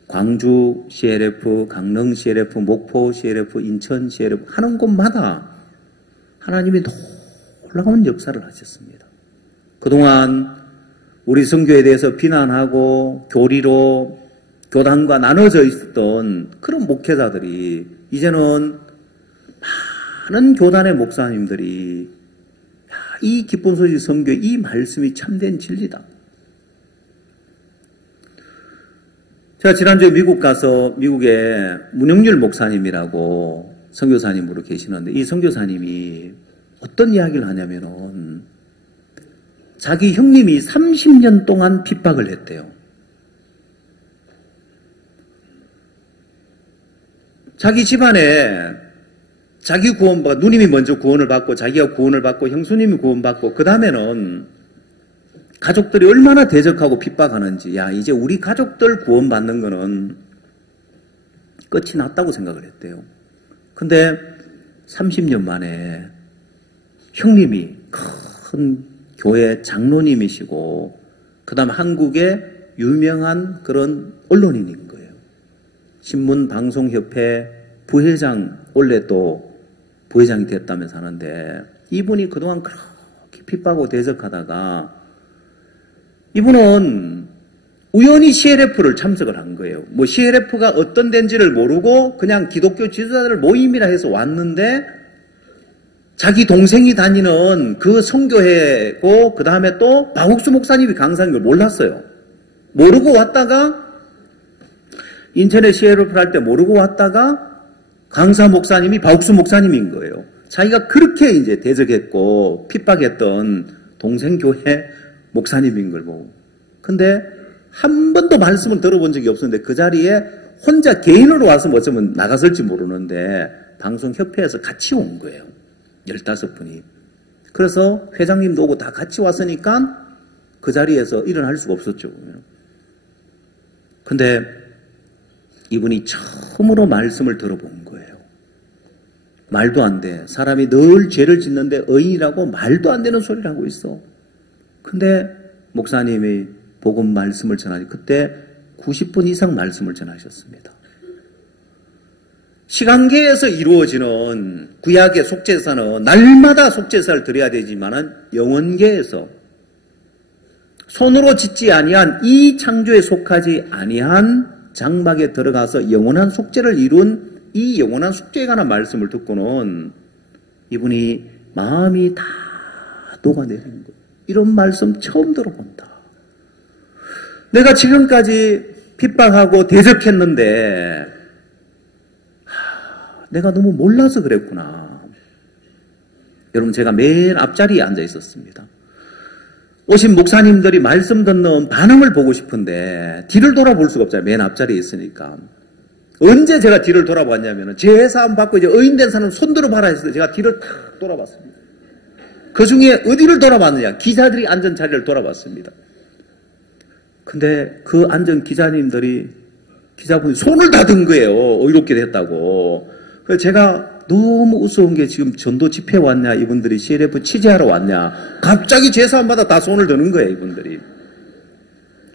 광주 CLF, 강릉 CLF, 목포 CLF, 인천 CLF 하는 곳마다 하나님이 놀라운 역사를 하셨습니다. 그동안 우리 선교에 대해서 비난하고 교리로 교단과 나눠져 있었던 그런 목회자들이 이제는 많은 교단의 목사님들이 이 기쁜 소식 선교 이 말씀이 참된 진리다. 제가 지난주에 미국 가서 미국에 문영률 목사님이라고 선교사님으로 계시는데 이 선교사님이 어떤 이야기를 하냐면은 자기 형님이 30년 동안 핍박을 했대요. 자기 집안에 자기 구원받고 누님이 먼저 구원을 받고 자기가 구원을 받고 형수님이 구원받고 그 다음에는 가족들이 얼마나 대적하고 핍박하는지 이제 우리 가족들 구원받는 거는 끝이 났다고 생각을 했대요. 근데 30년 만에 형님이 큰 교회 장로님이시고 그 다음 한국의 유명한 그런 언론인인 거예요. 신문방송협회 부회장 원래 또 부회장이 됐다면서 하는데 이분이 그동안 그렇게 핍박하고 대적하다가 이분은 우연히 CLF를 참석을 한 거예요. 뭐 CLF가 어떤 데인지를 모르고 그냥 기독교 지도자들 모임이라 해서 왔는데 자기 동생이 다니는 그 선교회고 그 다음에 또 박옥수 목사님이 강사인 걸 몰랐어요. 모르고 왔다가 인천에 CLF를 할 때 모르고 왔다가 강사 목사님이 박옥수 목사님인 거예요. 자기가 그렇게 이제 대적했고 핍박했던 동생 교회 목사님인 걸 보고. 근데 한 번도 말씀을 들어본 적이 없었는데 그 자리에 혼자 개인으로 와서 어쩌면 나갔을지 모르는데 방송협회에서 같이 온 거예요. 15분이. 그래서 회장님도 오고 다 같이 왔으니까 그 자리에서 일어날 수가 없었죠. 근데 이분이 처음으로 말씀을 들어본 거예요. 말도 안 돼. 사람이 늘 죄를 짓는데 의인이라고 말도 안 되는 소리를 하고 있어. 근데 목사님이 복음 말씀을 전하니 그때 90분 이상 말씀을 전하셨습니다. 시간계에서 이루어지는 구약의 속죄사는 날마다 속죄사를 드려야 되지만은 영원계에서 손으로 짓지 아니한 이 창조에 속하지 아니한 장막에 들어가서 영원한 속죄를 이룬 이 영원한 속죄에 관한 말씀을 듣고는 이분이 마음이 다 녹아내린 거예요. 이런 말씀 처음 들어본다. 내가 지금까지 핍박하고 대적했는데 내가 너무 몰라서 그랬구나. 여러분, 제가 맨 앞자리에 앉아 있었습니다. 오신 목사님들이 말씀 듣는 반응을 보고 싶은데 뒤를 돌아볼 수가 없잖아요. 맨 앞자리에 있으니까. 언제 제가 뒤를 돌아봤냐면 제사함 받고 이제 의인된 사람 손들어 봐라 했을 때 제가 뒤를 탁 돌아봤습니다. 그 중에 어디를 돌아봤느냐? 기자들이 앉은 자리를 돌아봤습니다. 근데 그 앉은 기자분이 손을 다 든 거예요. 의롭게 됐다고. 그래서 제가 너무 우스운 게 지금 전도 집회 왔냐? 이분들이 CLF 취재하러 왔냐? 갑자기 제사함마다 다 손을 드는 거예요. 이분들이.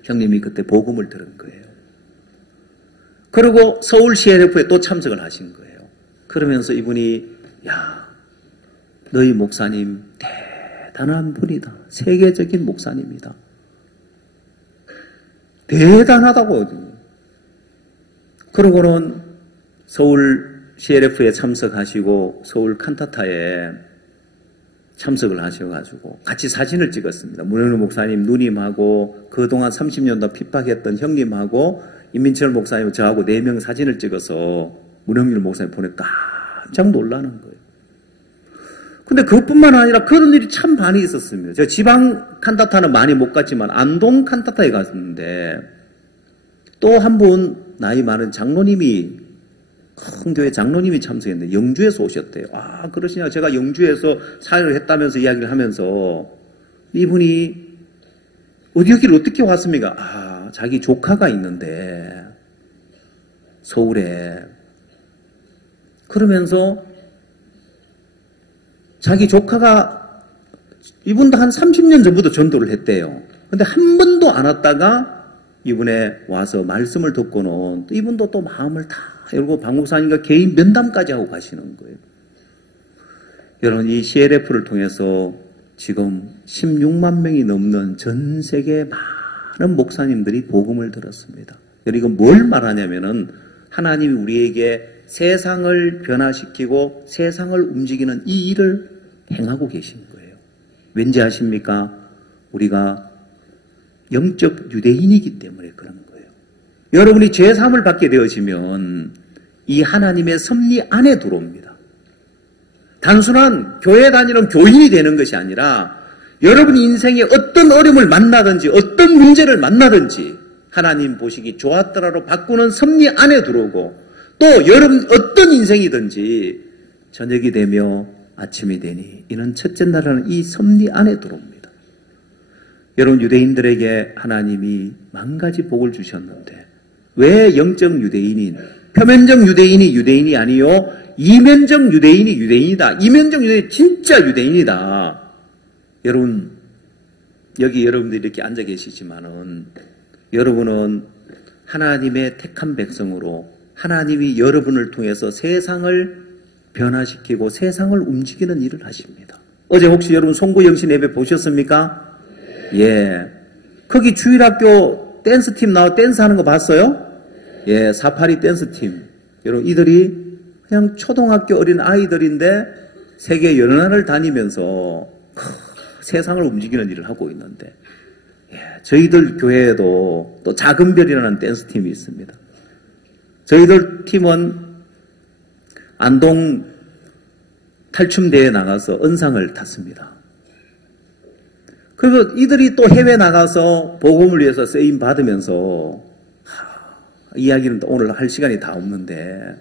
형님이 그때 복음을 들은 거예요. 그리고 서울 CLF에 또 참석을 하신 거예요. 그러면서 이분이 야, 너희 목사님 대단한 분이다. 세계적인 목사님이다. 대단하다고. 그러고는 서울 CLF에 참석하시고 서울 칸타타에 참석을 하셔가지고 같이 사진을 찍었습니다. 문현우 목사님 누님하고 그동안 30년 핍박했던 형님하고 임민철 목사님 저하고 4명 사진을 찍어서 문현우 목사님 보내 깜짝 놀라는 거예요. 근데 그것뿐만 아니라 그런 일이 참 많이 있었습니다. 제가 지방 칸타타는 많이 못 갔지만 안동 칸타타에 갔는데 또 한 분 나이 많은 장로님이 큰 교회 장로님이 참석했는데 영주에서 오셨대요. 아, 그러시냐. 제가 영주에서 사역을 했다면서 이야기를 하면서 이분이 여기를 어떻게 왔습니까? 아, 자기 조카가 있는데 서울에. 그러면서 자기 조카가 이분도 한 30년 전부터 전도를 했대요. 근데 한 번도 안 왔다가 이분에 와서 말씀을 듣고는 이분도 또 마음을 다 열고 박 목사님과 개인 면담까지 하고 가시는 거예요. 여러분, 이 CLF를 통해서 지금 16만 명이 넘는 전 세계 많은 목사님들이 복음을 들었습니다. 여러분, 이건 뭘 말하냐면은 하나님이 우리에게 세상을 변화시키고 세상을 움직이는 이 일을 행하고 계신 거예요. 왠지 아십니까? 우리가 영적 유대인이기 때문에 그런 거예요. 여러분이 죄사함을 받게 되어지면 이 하나님의 섭리 안에 들어옵니다. 단순한 교회 다니는 교인이 되는 것이 아니라 여러분 인생에 어떤 어려움을 만나든지 어떤 문제를 만나든지 하나님 보시기 좋았더라로 바꾸는 섭리 안에 들어오고 또 여러분 어떤 인생이든지 저녁이 되며 아침이 되니 이는 첫째 날이라는 이 섭리 안에 들어옵니다. 여러분, 유대인들에게 하나님이 만 가지 복을 주셨는데 왜 영적 유대인인, 표면적 유대인이 유대인이 아니요 이면적 유대인이 유대인이다. 이면적 유대인이 진짜 유대인이다. 여러분, 여기 여러분들이 이렇게 앉아 계시지만은 여러분은 하나님의 택한 백성으로 하나님이 여러분을 통해서 세상을 변화시키고 세상을 움직이는 일을 하십니다. 어제 혹시 여러분 송구 영신 예배 보셨습니까? 예. 거기 주일학교 댄스팀 나와 댄스하는 거 봤어요? 예, 사파리 댄스팀. 여러분, 이들이 그냥 초등학교 어린 아이들인데 세계 여러 나라를 다니면서 세상을 움직이는 일을 하고 있는데, 예, 저희들 교회에도 또 작은 별이라는 댄스팀이 있습니다. 저희들 팀은 안동 탈춤대회에 나가서 은상을 탔습니다. 그리고 이들이 또 해외 나가서 복음을 위해서 쓰임 받으면서 이야기는 또 오늘 할 시간이 다 없는데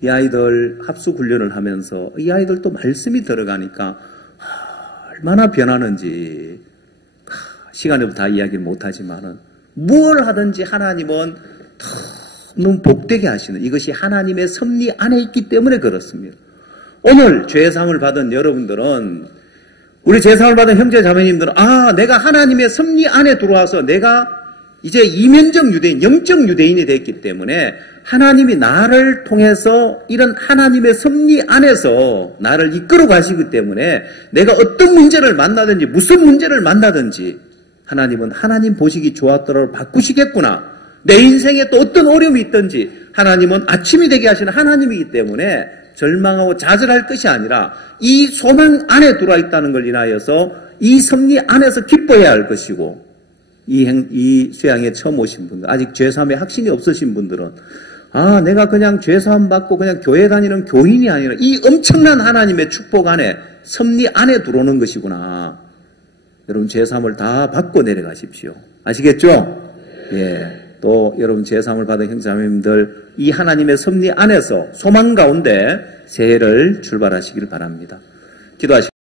이 아이들 합숙 훈련을 하면서 이 아이들 또 말씀이 들어가니까 얼마나 변하는지 시간이 없어 다 이야기를 못하지만은 뭘 하든지 하나님은 복되게 하시는 이것이 하나님의 섭리 안에 있기 때문에 그렇습니다. 오늘 죄사함을 받은 여러분들은, 우리 죄사함을 받은 형제 자매님들은 내가 하나님의 섭리 안에 들어와서 내가 이제 이면적 유대인, 영적 유대인이 됐기 때문에 하나님이 나를 통해서 이런 하나님의 섭리 안에서 나를 이끌어 가시기 때문에 내가 어떤 문제를 만나든지 무슨 문제를 만나든지 하나님은 하나님 보시기 좋았더라도 바꾸시겠구나. 내 인생에 또 어떤 어려움이 있든지 하나님은 아침이 되게 하시는 하나님이기 때문에 절망하고 좌절할 것이 아니라 이 소망 안에 들어와 있다는 걸 인하여서 이 섭리 안에서 기뻐해야 할 것이고, 이 수양에 처음 오신 분들, 아직 죄사함에 확신이 없으신 분들은 내가 그냥 죄사함 받고 그냥 교회 다니는 교인이 아니라 이 엄청난 하나님의 축복 안에, 섭리 안에 들어오는 것이구나. 여러분 죄사함을 다 받고 내려가십시오. 아시겠죠? 예. 또 여러분 죄사함을 받은 형제자매님들, 이 하나님의 섭리 안에서 소망 가운데 새해를 출발하시길 바랍니다. 기도하십시오.